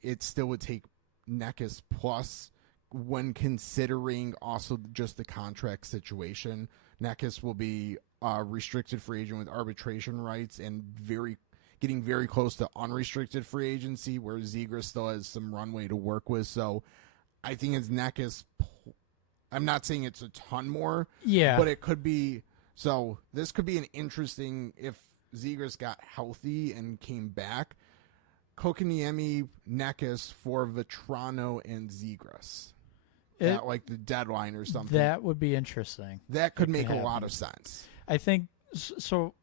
it still would take Necas plus when considering also just the contract situation. Necas will be a restricted free agent with arbitration rights and getting very close to unrestricted free agency, where Zegras still has some runway to work with. So I think it's Necas. I'm not saying it's a ton more, but it could be. So this could be an interesting, if Zegras got healthy and came back, Kokaniemi, Necas for Vetrano and Zegras. At like the deadline or something. That would be interesting. That could make a lot of sense. I think so.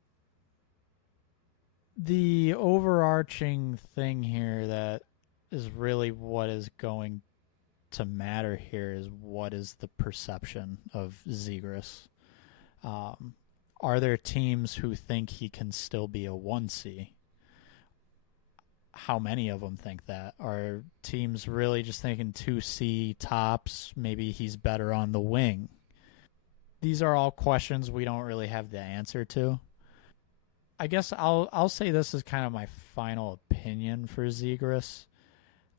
The overarching thing here that is really what is going to matter here is what is the perception of Zegras. Are there teams who think he can still be a 1C? How many of them think that? Are teams really just thinking 2C tops? Maybe he's better on the wing. These are all questions we don't really have the answer to. I guess I'll say this is kind of my final opinion for Zegras.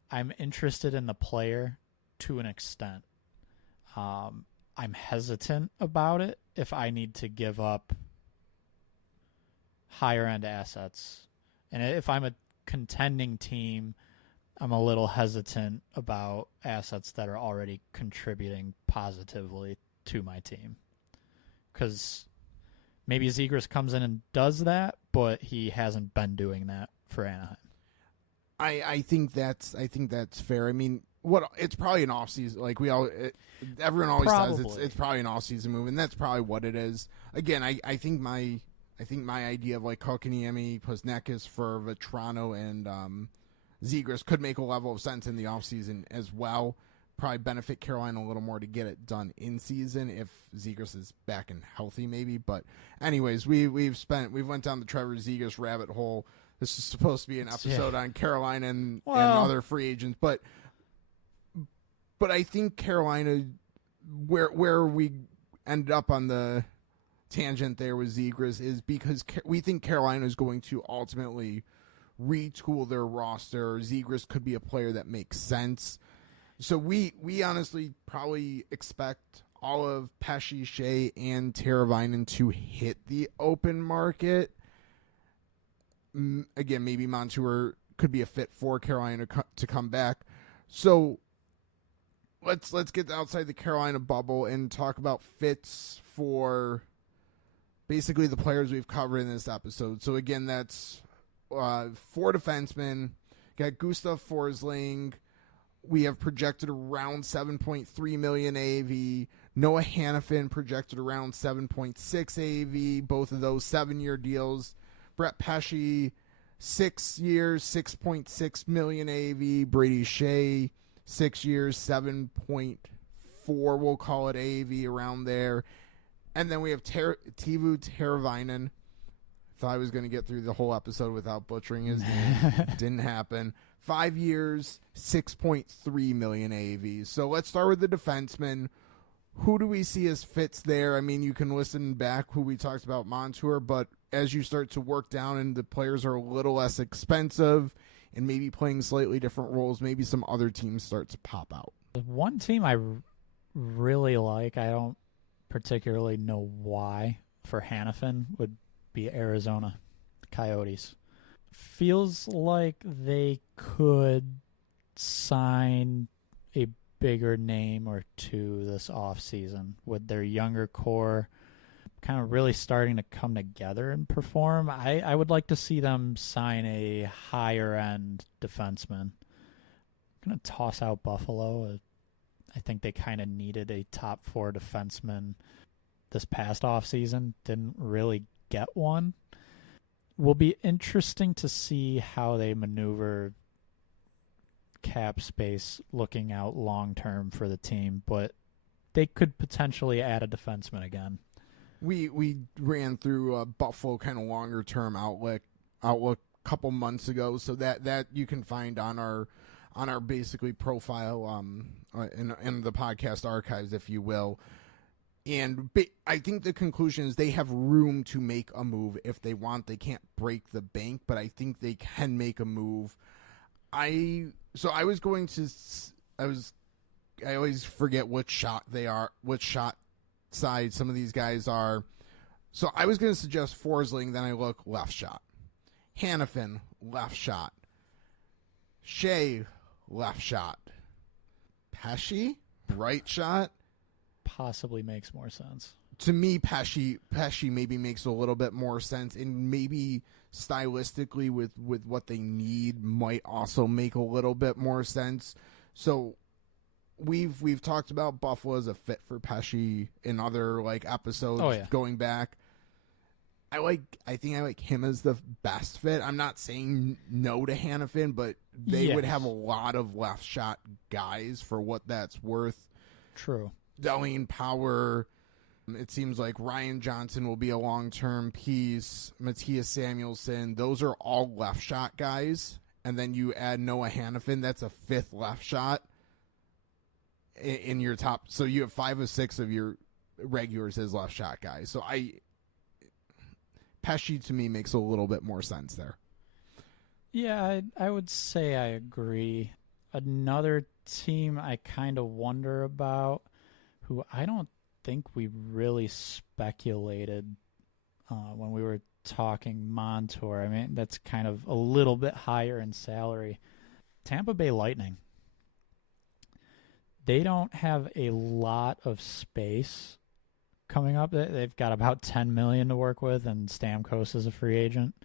I'm interested in the player to an extent. I'm hesitant about it if I need to give up higher end assets. And if I'm a contending team, I'm a little hesitant about assets that are already contributing positively to my team. Because maybe Zegras comes in and does that, but he hasn't been doing that for Anaheim. I think that's fair. I mean, it's probably an offseason. Like everyone always says, it's probably an offseason move, and that's probably what it is. Again, I think my idea of like Kokaniemi plus Necas for Vetrano and Zegras could make a level of sense in the offseason as well. Probably benefit Carolina a little more to get it done in season if Zegras is back and healthy, maybe. But anyways, we've went down the Trevor Zegras rabbit hole. This is supposed to be an episode on Carolina and other free agents, but I think Carolina, where we ended up on the tangent there with Zegras, is because we think Carolina is going to ultimately retool their roster. Zegras could be a player that makes sense. So we honestly probably expect all of Pesce, Skjei, and Teräväinen to hit the open market. Again, maybe Montour could be a fit for Carolina to come back. So let's get outside the Carolina bubble and talk about fits for basically the players we've covered in this episode. So again, that's 4 defensemen. Got Gustav Forsling. We have projected around 7.3 million AAV. Noah Hanifin projected around 7.6 AAV. Both of those 7-year deals. Brett Pesce, 6 years, 6.6 million AV. Brady Skjei, 6 years, 7.4, we'll call it AV, around there. And then we have Teräväinen. Thought I was going to get through the whole episode without butchering his name. Didn't happen. 5 years, 6.3 million AV. So let's start with the defenseman. Who do we see as fits there? I mean, you can listen back who we talked about Montour, but as you start to work down and the players are a little less expensive and maybe playing slightly different roles, maybe some other teams start to pop out. One team I really like, I don't particularly know why, for Hanifin would be Arizona Coyotes. Feels like they could sign a bigger name or two this offseason with their younger core kind of really starting to come together and perform. I would like to see them sign a higher-end defenseman. I'm going to toss out Buffalo. I think they kind of needed a top 4 defenseman this past offseason. Didn't really get one. Will be interesting to see how they maneuver cap space looking out long-term for the team, but they could potentially add a defenseman again. We ran through Buffalo kind of longer-term outlook a couple months ago, so that you can find on our basically profile in the podcast archives, if you will. And I think the conclusion is they have room to make a move if they want. They can't break the bank, but I think they can make a move. I always forget which shot they are, which shot side some of these guys are. So I was going to suggest Forsling, then I look left shot. Hanifin, left shot. Skjei, left shot. Pesce, right shot. Possibly makes more sense. To me, Pesce maybe makes a little bit more sense, and maybe stylistically with what they need might also make a little bit more sense. So we've talked about Buffalo as a fit for Pesce in other episodes going back. I think I like him as the best fit. I'm not saying no to Hanifin, but they would have a lot of left shot guys for what that's worth. True. Delane Power, it seems like Ryan Johnson will be a long-term piece. Matthias Samuelsson, those are all left shot guys. And then you add Noah Hanifin, that's a 5th left shot in your top. So you have 5 of 6 of your regulars as left shot guys. So Pesce to me makes a little bit more sense there. Yeah, I would say I agree. Another team I kind of wonder about, who I don't think we really speculated when we were talking Montour. I mean, that's kind of a little bit higher in salary. Tampa Bay Lightning. They don't have a lot of space coming up. They've got about $10 million to work with, and Stamkos is a free agent.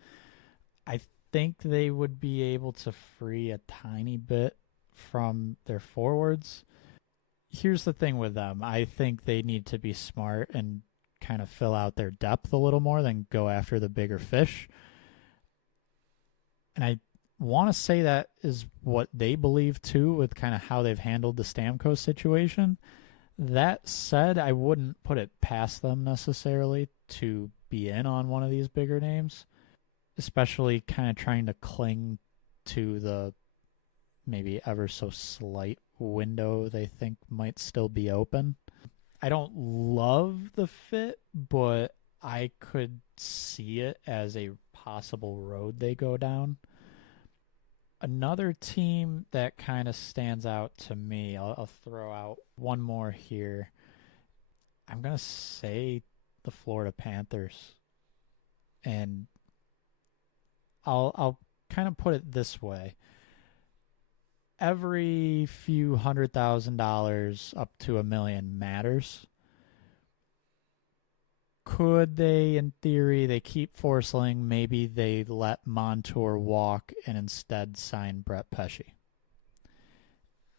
I think they would be able to free a tiny bit from their forwards. Here's the thing with them. I think they need to be smart and kind of fill out their depth a little more than go after the bigger fish. And I want to say that is what they believe too, with kind of how they've handled the Stamkos situation. That said, I wouldn't put it past them necessarily to be in on one of these bigger names, especially kind of trying to cling to the maybe ever so slight window they think might still be open. I don't love the fit, but I could see it as a possible road they go down. Another team that kind of stands out to me, I'll throw out one more here. I'm going to say the Florida Panthers. And I'll kind of put it this way. Every few $100,000 up to $1 million matters. Could they, in theory, they keep Forsling, maybe they let Montour walk and instead sign Brett Pesce?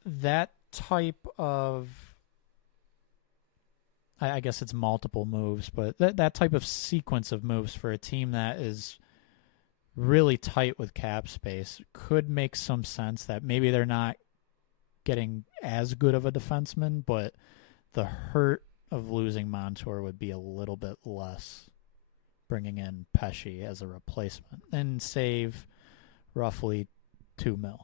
That type of, I guess it's multiple moves, but that type of sequence of moves for a team that is really tight with cap space. Could make some sense that maybe they're not getting as good of a defenseman, but the hurt of losing Montour would be a little bit less, bringing in Pesce as a replacement and save roughly $2 million.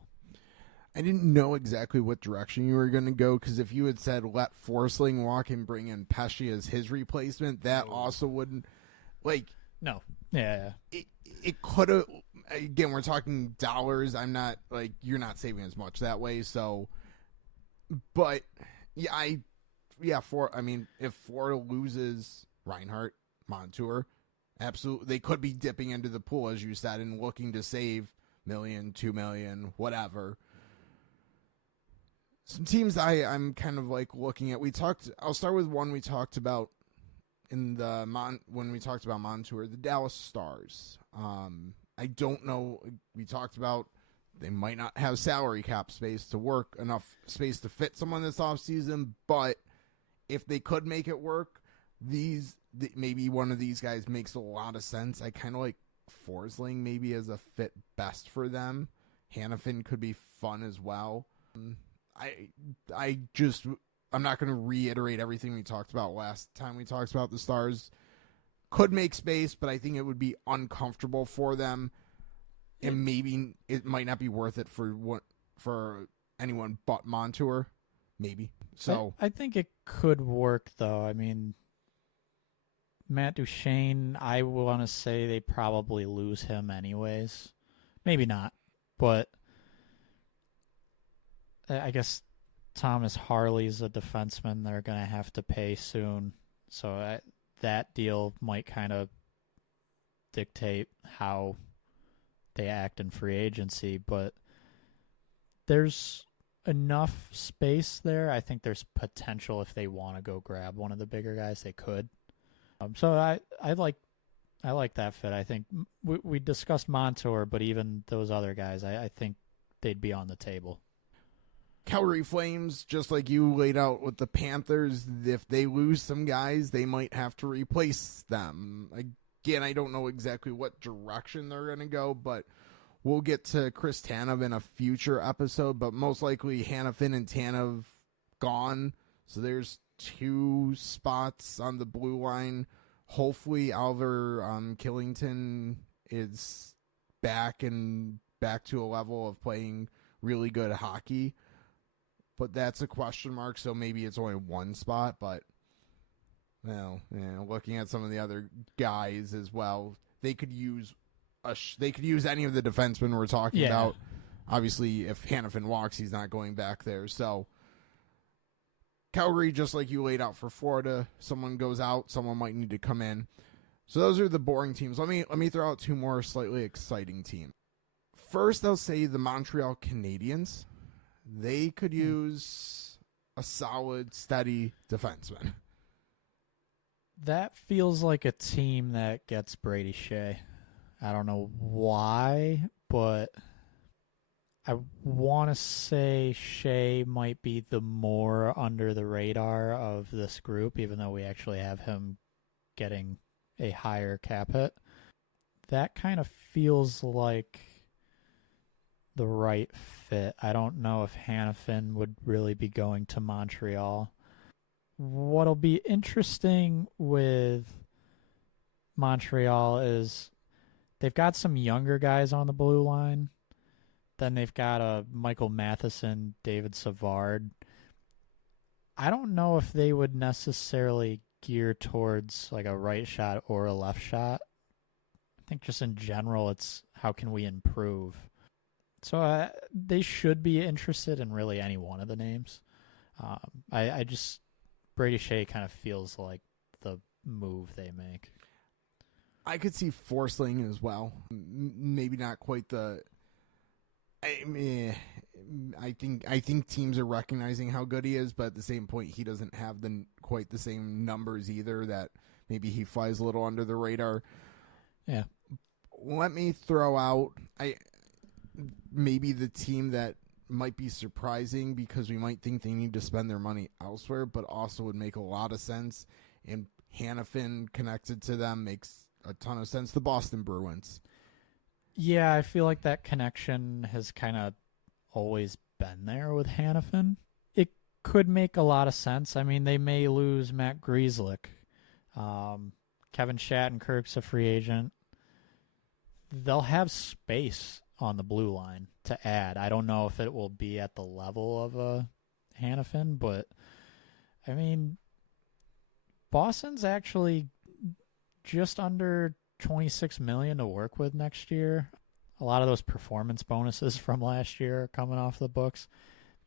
I didn't know exactly what direction you were going to go, because if you had said let Forsling walk and bring in Pesce as his replacement, that also wouldn't, like... No. Yeah. It could have... Again, we're talking dollars. I'm not, like, you're not saving as much that way, so... But, if Florida loses Reinhart, Montour, absolutely, they could be dipping into the pool, as you said, and looking to save $1 million, $2 million, whatever. Some teams I'm kind of like looking at. I'll start with one we talked about when we talked about Montour, the Dallas Stars. I don't know. We talked about they might not have salary cap space to work, enough space to fit someone this offseason, but if they could make it work, maybe one of these guys makes a lot of sense. I kind of like Forsling maybe as a fit best for them. Hanifin could be fun as well. I'm not going to reiterate everything we talked about last time we talked about the Stars. Could make space, but I think it would be uncomfortable for them, and maybe it might not be worth it for anyone but Montour. Maybe. So I think it could work, though. I mean, Matt Duchene, I want to say they probably lose him anyways. Maybe not, but I guess Thomas Harley's a defenseman they're going to have to pay soon. So that deal might kind of dictate how they act in free agency. But there's enough space there. I think there's potential if they want to go grab one of the bigger guys, they could. So I like that fit. I think we discussed Montour, but even those other guys, I think they'd be on the table. Calgary Flames, just like you laid out with the Panthers, if they lose some guys, they might have to replace them. Again, I don't know exactly what direction they're going to go, but we'll get to Chris Tanev in a future episode, but most likely Hanifin and Tanev gone. So there's 2 spots on the blue line. Hopefully Oliver Killington is back to a level of playing really good hockey. But that's a question mark, so maybe it's only 1 spot. But, looking at some of the other guys as well, they could use any of the defensemen we're talking about. Obviously, if Hanifin walks, he's not going back there. So, Calgary, just like you laid out for Florida, someone goes out, someone might need to come in. So those are the boring teams. Let me throw out 2 more slightly exciting teams. First, I'll say the Montreal Canadiens. They could use a solid, steady defenseman. That feels like a team that gets Brady Skjei. I don't know why, but I want to say Skjei might be the more under the radar of this group, even though we actually have him getting a higher cap hit. That kind of feels like the right fit. I don't know if Hanifin would really be going to Montreal. What'll be interesting with Montreal is they've got some younger guys on the blue line. Then they've got a Michael Matheson, David Savard. I don't know if they would necessarily gear towards like a right shot or a left shot. I think just in general, it's how can we improve. So they should be interested in really any one of the names. Brady Skjei kind of feels like the move they make. I could see Forsling as well. Maybe not quite the. I think teams are recognizing how good he is, but at the same point, he doesn't have quite the same numbers either. That maybe he flies a little under the radar. Yeah. Let me throw out maybe the team that might be surprising because we might think they need to spend their money elsewhere, but also would make a lot of sense. And Hanifin connected to them makes a ton of sense. The Boston Bruins. Yeah, I feel like that connection has kind of always been there with Hanifin. It could make a lot of sense. I mean, they may lose Matt Grieslick. Kevin Shattenkirk's a free agent. They'll have space on the blue line to add. I don't know if it will be at the level of a Hanifin, but I mean, Boston's actually just under 26 million to work with next year. A lot of those performance bonuses from last year are coming off the books.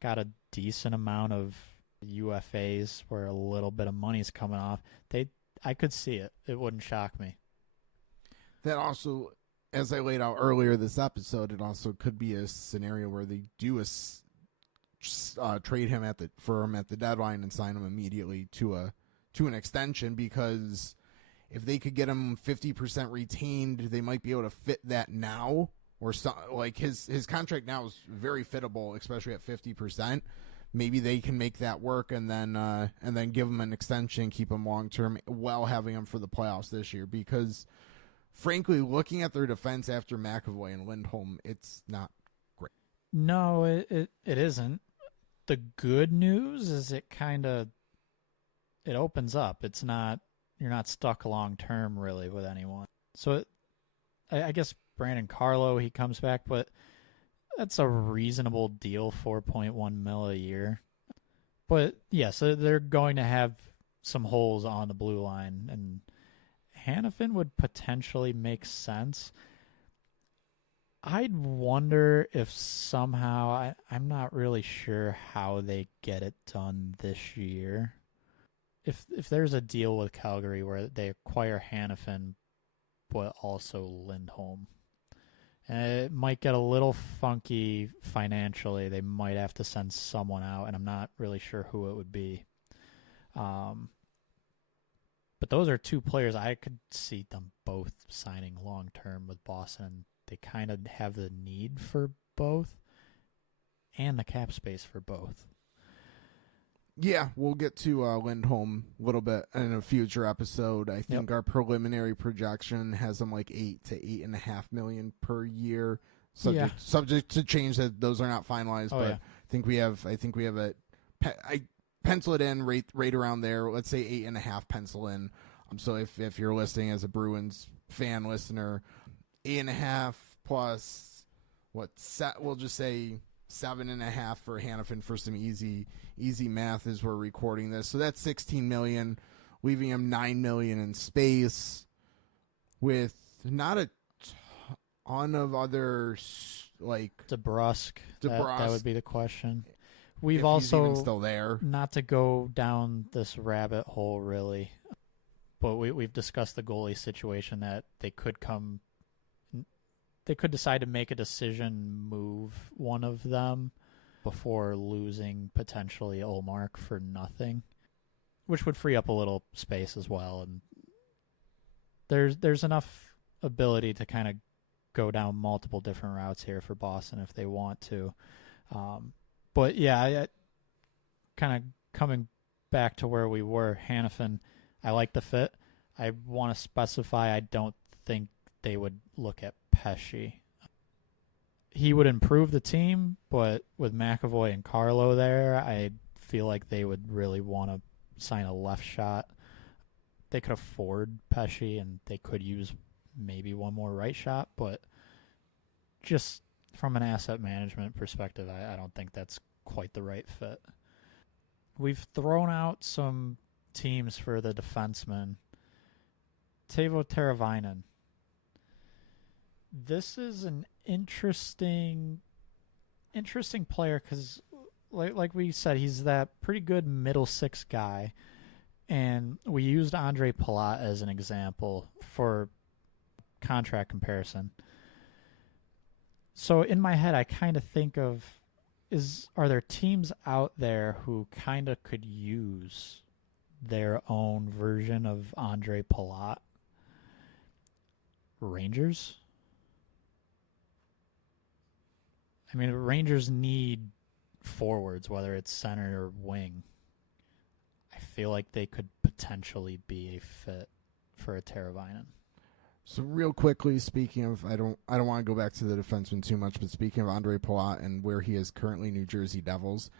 Got a decent amount of UFAs where a little bit of money's coming off. I could see it. It wouldn't shock me. That also, as I laid out earlier this episode, it also could be a scenario where they do trade him for him at the deadline and sign him immediately to an extension, because if they could get him 50% retained, they might be able to fit that now. Or like his contract now is very fittable, especially at 50%. Maybe they can make that work and then give him an extension, keep him long term, while having him for the playoffs this year. Because frankly, looking at their defense after McAvoy and Lindholm, it's not great. No, it isn't. The good news is it opens up. It's not, you're not stuck long term really with anyone. So I guess Brandon Carlo, he comes back, but that's a reasonable deal, 4.1 mil a year. But yeah, so they're going to have some holes on the blue line, and Hanifin would potentially make sense. I'd wonder if somehow, I'm not really sure how they get it done this year. If there's a deal with Calgary where they acquire Hanifin, but also Lindholm, and it might get a little funky financially. They might have to send someone out, and I'm not really sure who it would be. But those are two players I could see them both signing long-term with Boston. They kind of have the need for both and the cap space for both. Yeah, we'll get to Lindholm a little bit in a future episode. I think our preliminary projection has them like 8 to 8.5 million per year, subject to change. That those are not finalized, but I think we have it. I pencil it in right around there. Let's say 8.5 pencil in. So if you're listening as a Bruins fan listener, 8.5 plus we'll just say 7.5 for Hanifin for some easy math as we're recording this. So that's 16 million, leaving him 9 million in space, with not a ton of other like DeBrusk. That would be the question. We've if also he's even still there. Not to go down this rabbit hole really, but we've discussed the goalie situation, that they could decide to make a decision, move one of them before losing potentially Olmark for nothing, which would free up a little space as well. And there's enough ability to kind of go down multiple different routes here for Boston if they want to. But yeah, I kind of coming back to where we were, Hanifin, I like the fit. I want to specify I don't think they would look at Pesce. He would improve the team, but with McAvoy and Carlo there, I feel like they would really want to sign a left shot. They could afford Pesce, and they could use maybe one more right shot, but just from an asset management perspective, I don't think that's quite the right fit. We've thrown out some teams for the defenseman. Teuvo Teräväinen. This is an interesting player because, like we said, he's that pretty good middle six guy, and we used Andre Palat as an example for contract comparison. So in my head, I kind of think of, are there teams out there who kind of could use their own version of Andre Palat? Rangers? I mean, Rangers need forwards, whether it's center or wing. I feel like they could potentially be a fit for a Teräväinen. So real quickly, speaking of, I don't want to go back to the defenseman too much, but speaking of Andre Palat and where he is currently, New Jersey Devils,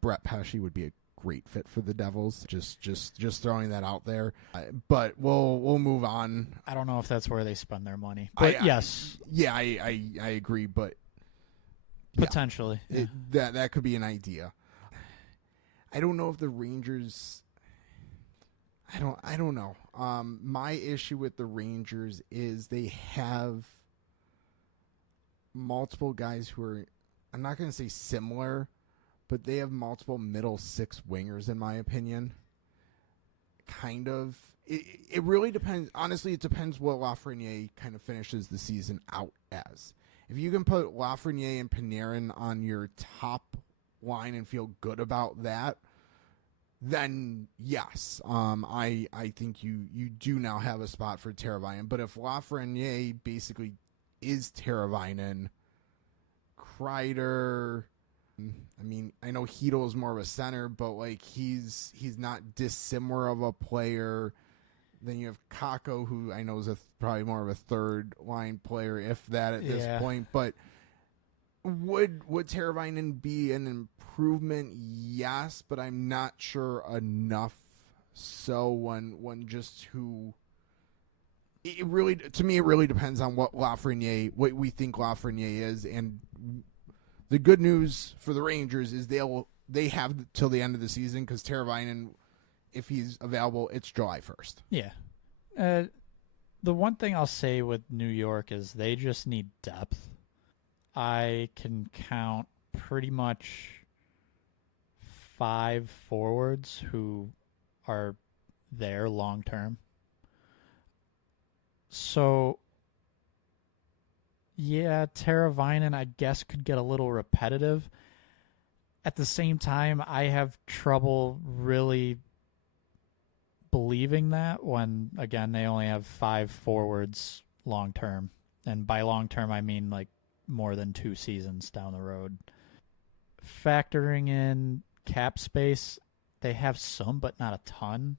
Brett Pesce would be a great fit for the Devils. Just throwing that out there. But we'll move on. I don't know if that's where they spend their money, but yes, I agree, but potentially that could be an idea. I don't know if the Rangers. I don't know. My issue with the Rangers is they have multiple guys who are, I'm not going to say similar, but they have multiple middle six wingers, in my opinion. Kind of. It really depends. Honestly, it depends what Lafreniere kind of finishes the season out as. If you can put Lafreniere and Panarin on your top line and feel good about that, then yes, I think you do now have a spot for Teräväinen. But if Lafreniere basically is Teräväinen, Kreider, I mean, I know Hedl is more of a center, but like he's not dissimilar of a player. Then you have Kakko, who I know is probably more of a third line player, if that at this point. But would Teräväinen be an improvement? Yes, but I'm not sure enough. So one just who it really depends on what we think Lafreniere is, and the good news for the Rangers is they have till the end of the season, because Teräväinen, if he's available, it's July 1st. Yeah. The one thing I'll say with New York is they just need depth. I can count pretty much 5 forwards who are there long term. So, yeah, Teräväinen, I guess, could get a little repetitive. At the same time, I have trouble really believing that when, again, they only have 5 forwards long term. And by long term, I mean like more than 2 seasons down the road. Factoring in cap space, they have some, but not a ton.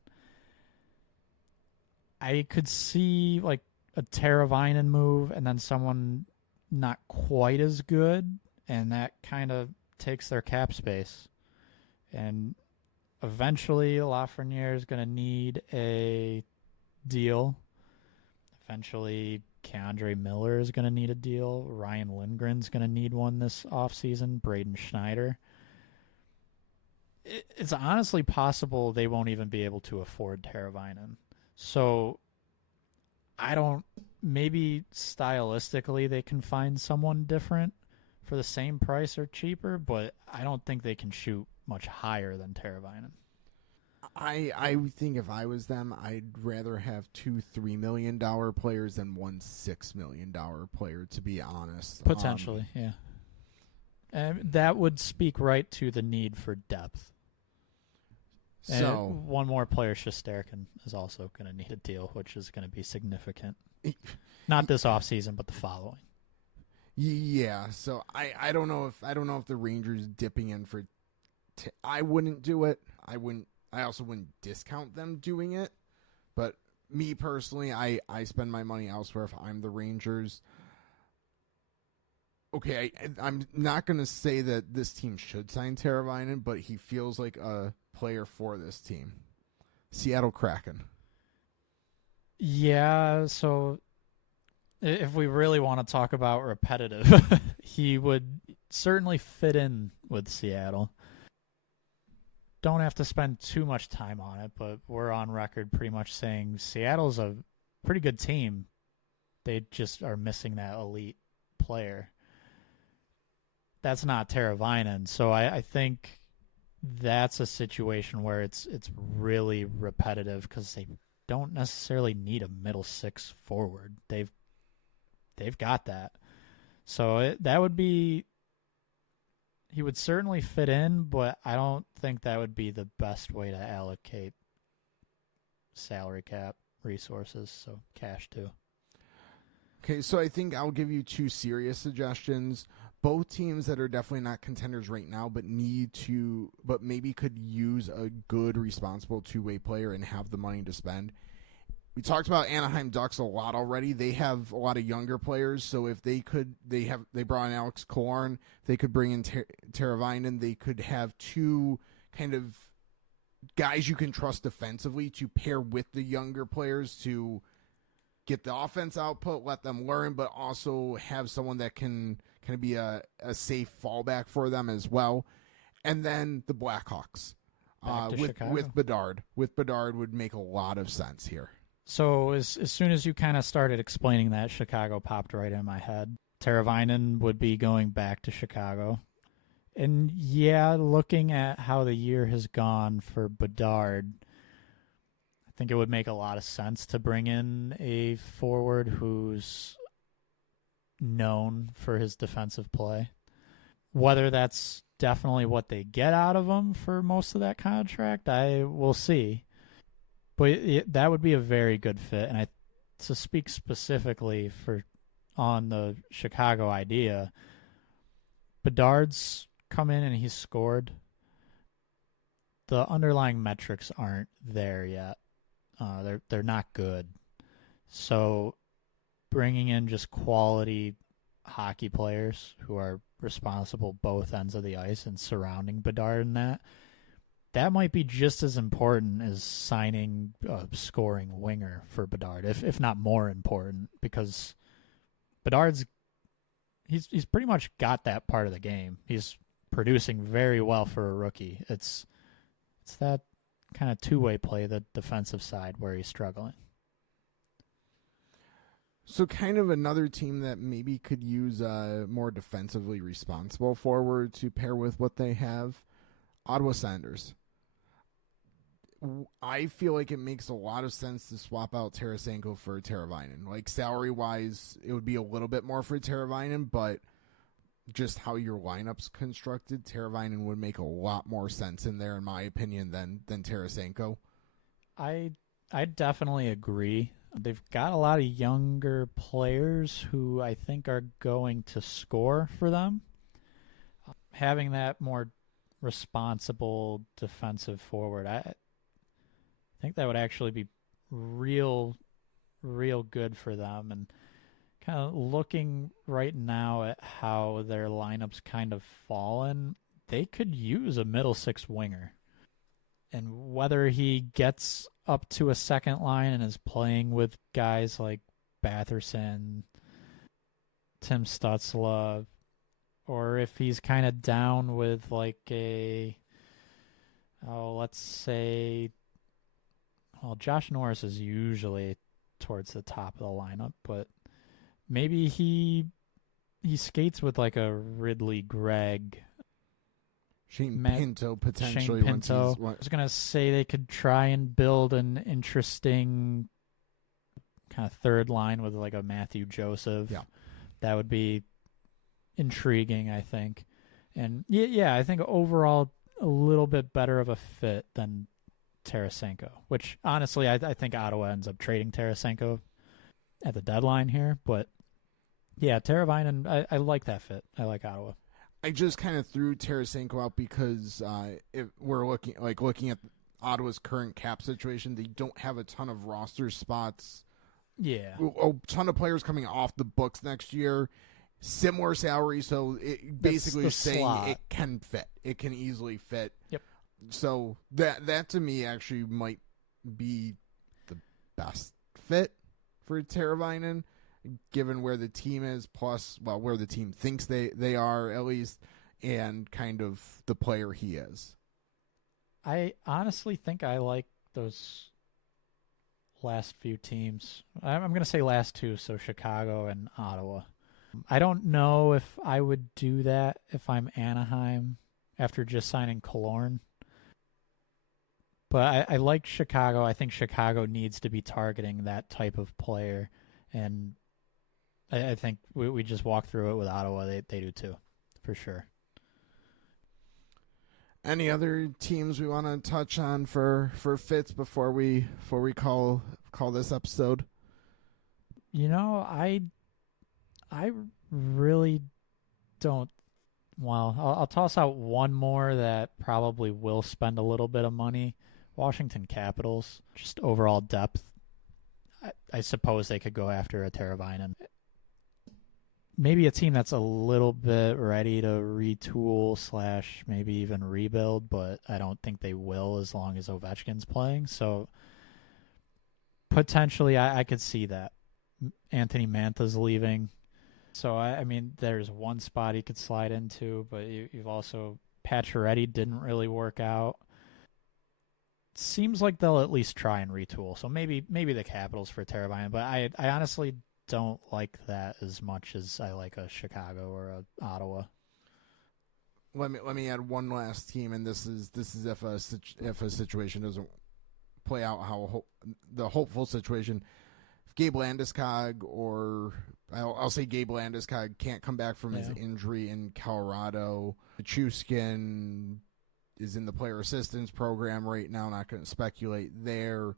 I could see like a Teräväinen move and then someone not quite as good, and that kind of takes their cap space. And eventually Lafreniere is going to need a deal. Eventually Keandre Miller is going to need a deal. Ryan Lindgren's going to need one this offseason. Braden Schneider. It's honestly possible they won't even be able to afford Teräväinen. So maybe stylistically they can find someone different for the same price or cheaper, but I don't think they can shoot much higher than Teräväinen. I would think if I was them, I'd rather have 2 $3 million players than 1 $6 million player, to be honest. Potentially, yeah. And that would speak right to the need for depth. So one more player, Shesterkin, is also going to need a deal, which is going to be significant. Not this offseason, but the following. Yeah, so I don't know if the Rangers dipping in for I wouldn't do it. I also wouldn't discount them doing it. But me personally, I spend my money elsewhere if I'm the Rangers. Okay, I'm not going to say that this team should sign Teräväinen, but he feels like a player for this team. Seattle Kraken. Yeah, so if we really want to talk about repetitive, he would certainly fit in with Seattle. Don't have to spend too much time on it, but we're on record pretty much saying Seattle's a pretty good team. They just are missing that elite player. That's not Teräväinen, so I think that's a situation where it's really repetitive because they don't necessarily need a middle 6 forward. They've got that. So that would be, he would certainly fit in, but I don't think that would be the best way to allocate salary cap resources, so cash too. Okay, so I think I'll give you 2 serious suggestions. Both teams that are definitely not contenders right now, but maybe could use a good, responsible 2-way player and have the money to spend. We talked about Anaheim Ducks a lot already. They have a lot of younger players, so if they brought in Alex Killorn, they could bring in Teräväinen. They could have two kind of guys you can trust defensively to pair with the younger players to get the offense output, let them learn, but also have someone that can kind of be a safe fallback for them as well. And then the Blackhawks with Bedard. With Bedard would make a lot of sense here. So as soon as you kind of started explaining that, Chicago popped right in my head. Teräväinen would be going back to Chicago. And yeah, looking at how the year has gone for Bedard, I think it would make a lot of sense to bring in a forward who's known for his defensive play. Whether that's definitely what they get out of him for most of that contract, I will see. But that would be a very good fit. And to speak specifically on the Chicago idea, Bedard's come in and he's scored. The underlying metrics aren't there yet. They're not good. So bringing in just quality hockey players who are responsible both ends of the ice and surrounding Bedard in that might be just as important as signing a scoring winger for Bedard, if not more important, because Bedard's he's pretty much got that part of the game. He's producing very well for a rookie. It's that kind of two-way play, the defensive side, where he's struggling. So kind of another team that maybe could use a more defensively responsible forward to pair with what they have, Ottawa Senators. I feel like it makes a lot of sense to swap out Tarasenko for Teräväinen. Like, salary-wise, it would be a little bit more for Teräväinen, but just how your lineup's constructed, Teräväinen would make a lot more sense in there, in my opinion, than Tarasenko. I definitely agree. They've got a lot of younger players who I think are going to score for them. Having that more responsible defensive forward, I think that would actually be real good for them. And kind of looking right now at how their lineup's kind of fallen, they could use a middle six winger. And whether he gets up to a second line and is playing with guys like Batherson, Tim Stützle, or if he's kind of down with like let's say, well, Josh Norris is usually towards the top of the lineup, but maybe he skates with like a Ridley Gregg, Shane Pinto potentially. Shane Pinto. I was going to say they could try and build an interesting kind of third line with like a Matthew Joseph. Yeah. That would be intriguing, I think. And yeah, I think overall a little bit better of a fit than Tarasenko, which honestly I think Ottawa ends up trading Tarasenko at the deadline here. But yeah, Teräväinen, I like that fit. I like Ottawa. I just kind of threw Tarasenko out because if we're looking at Ottawa's current cap situation, they don't have a ton of roster spots. Yeah. A ton of players coming off the books next year. Similar salary, so it basically is saying slot. It can fit. It can easily fit. Yep. So that to me actually might be the best fit for Teräväinen, given where the team is, plus, well, where the team thinks they are, at least, and kind of the player he is. I honestly think I like those last few teams. I'm going to say last two, so Chicago and Ottawa. I don't know if I would do that if I'm Anaheim after just signing Killorn. But I like Chicago. I think Chicago needs to be targeting that type of player. And I think we just walked through it with Ottawa. They do too, for sure. Any other teams we want to touch on for fits before we call this episode? You know, I really don't. Well, I'll toss out one more that probably will spend a little bit of money. Washington Capitals, just overall depth. I suppose they could go after a Teräväinen. Maybe a team that's a little bit ready to retool / maybe even rebuild, but I don't think they will as long as Ovechkin's playing. So potentially I could see that. Anthony Manta's leaving. So, I mean, there's one spot he could slide into, but you've also... Pacioretty didn't really work out. Seems like they'll at least try and retool. So maybe the Capitals for Teräväinen, but I honestly don't like that as much as I like a Chicago or a Ottawa. Let me add one last team, and this is if a situation doesn't play out how the hopeful situation. If Gabe Landeskog, or I'll say Gabe Landeskog, can't come back from his injury in Colorado. Chuskin is in the player assistance program right now. Not going to speculate there,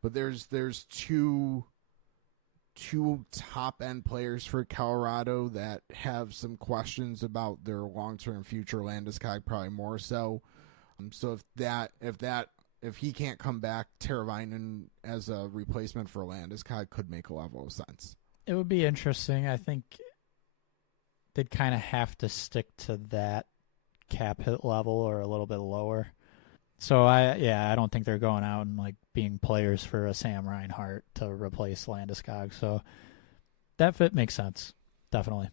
but there's two top end players for Colorado that have some questions about their long term future. Landeskog probably more so. So if he can't come back, Teräväinen as a replacement for Landeskog could make a level of sense. It would be interesting. I think they'd kind of have to stick to that cap hit level or a little bit lower. So I don't think they're going out and like being players for a Sam Reinhart to replace Landeskog. So that fit makes sense. Definitely.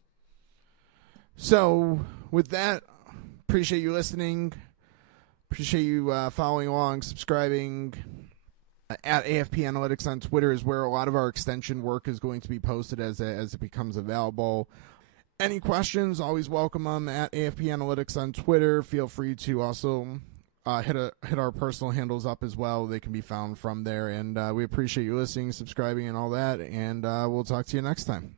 So with that, appreciate you listening. Appreciate you following along, subscribing. At AFP Analytics on Twitter is where a lot of our extension work is going to be posted as it becomes available. Any questions, always welcome them at AFP Analytics on Twitter. Feel free to also hit our personal handles up as well. They can be found from there. And we appreciate you listening, subscribing, and all that. And we'll talk to you next time.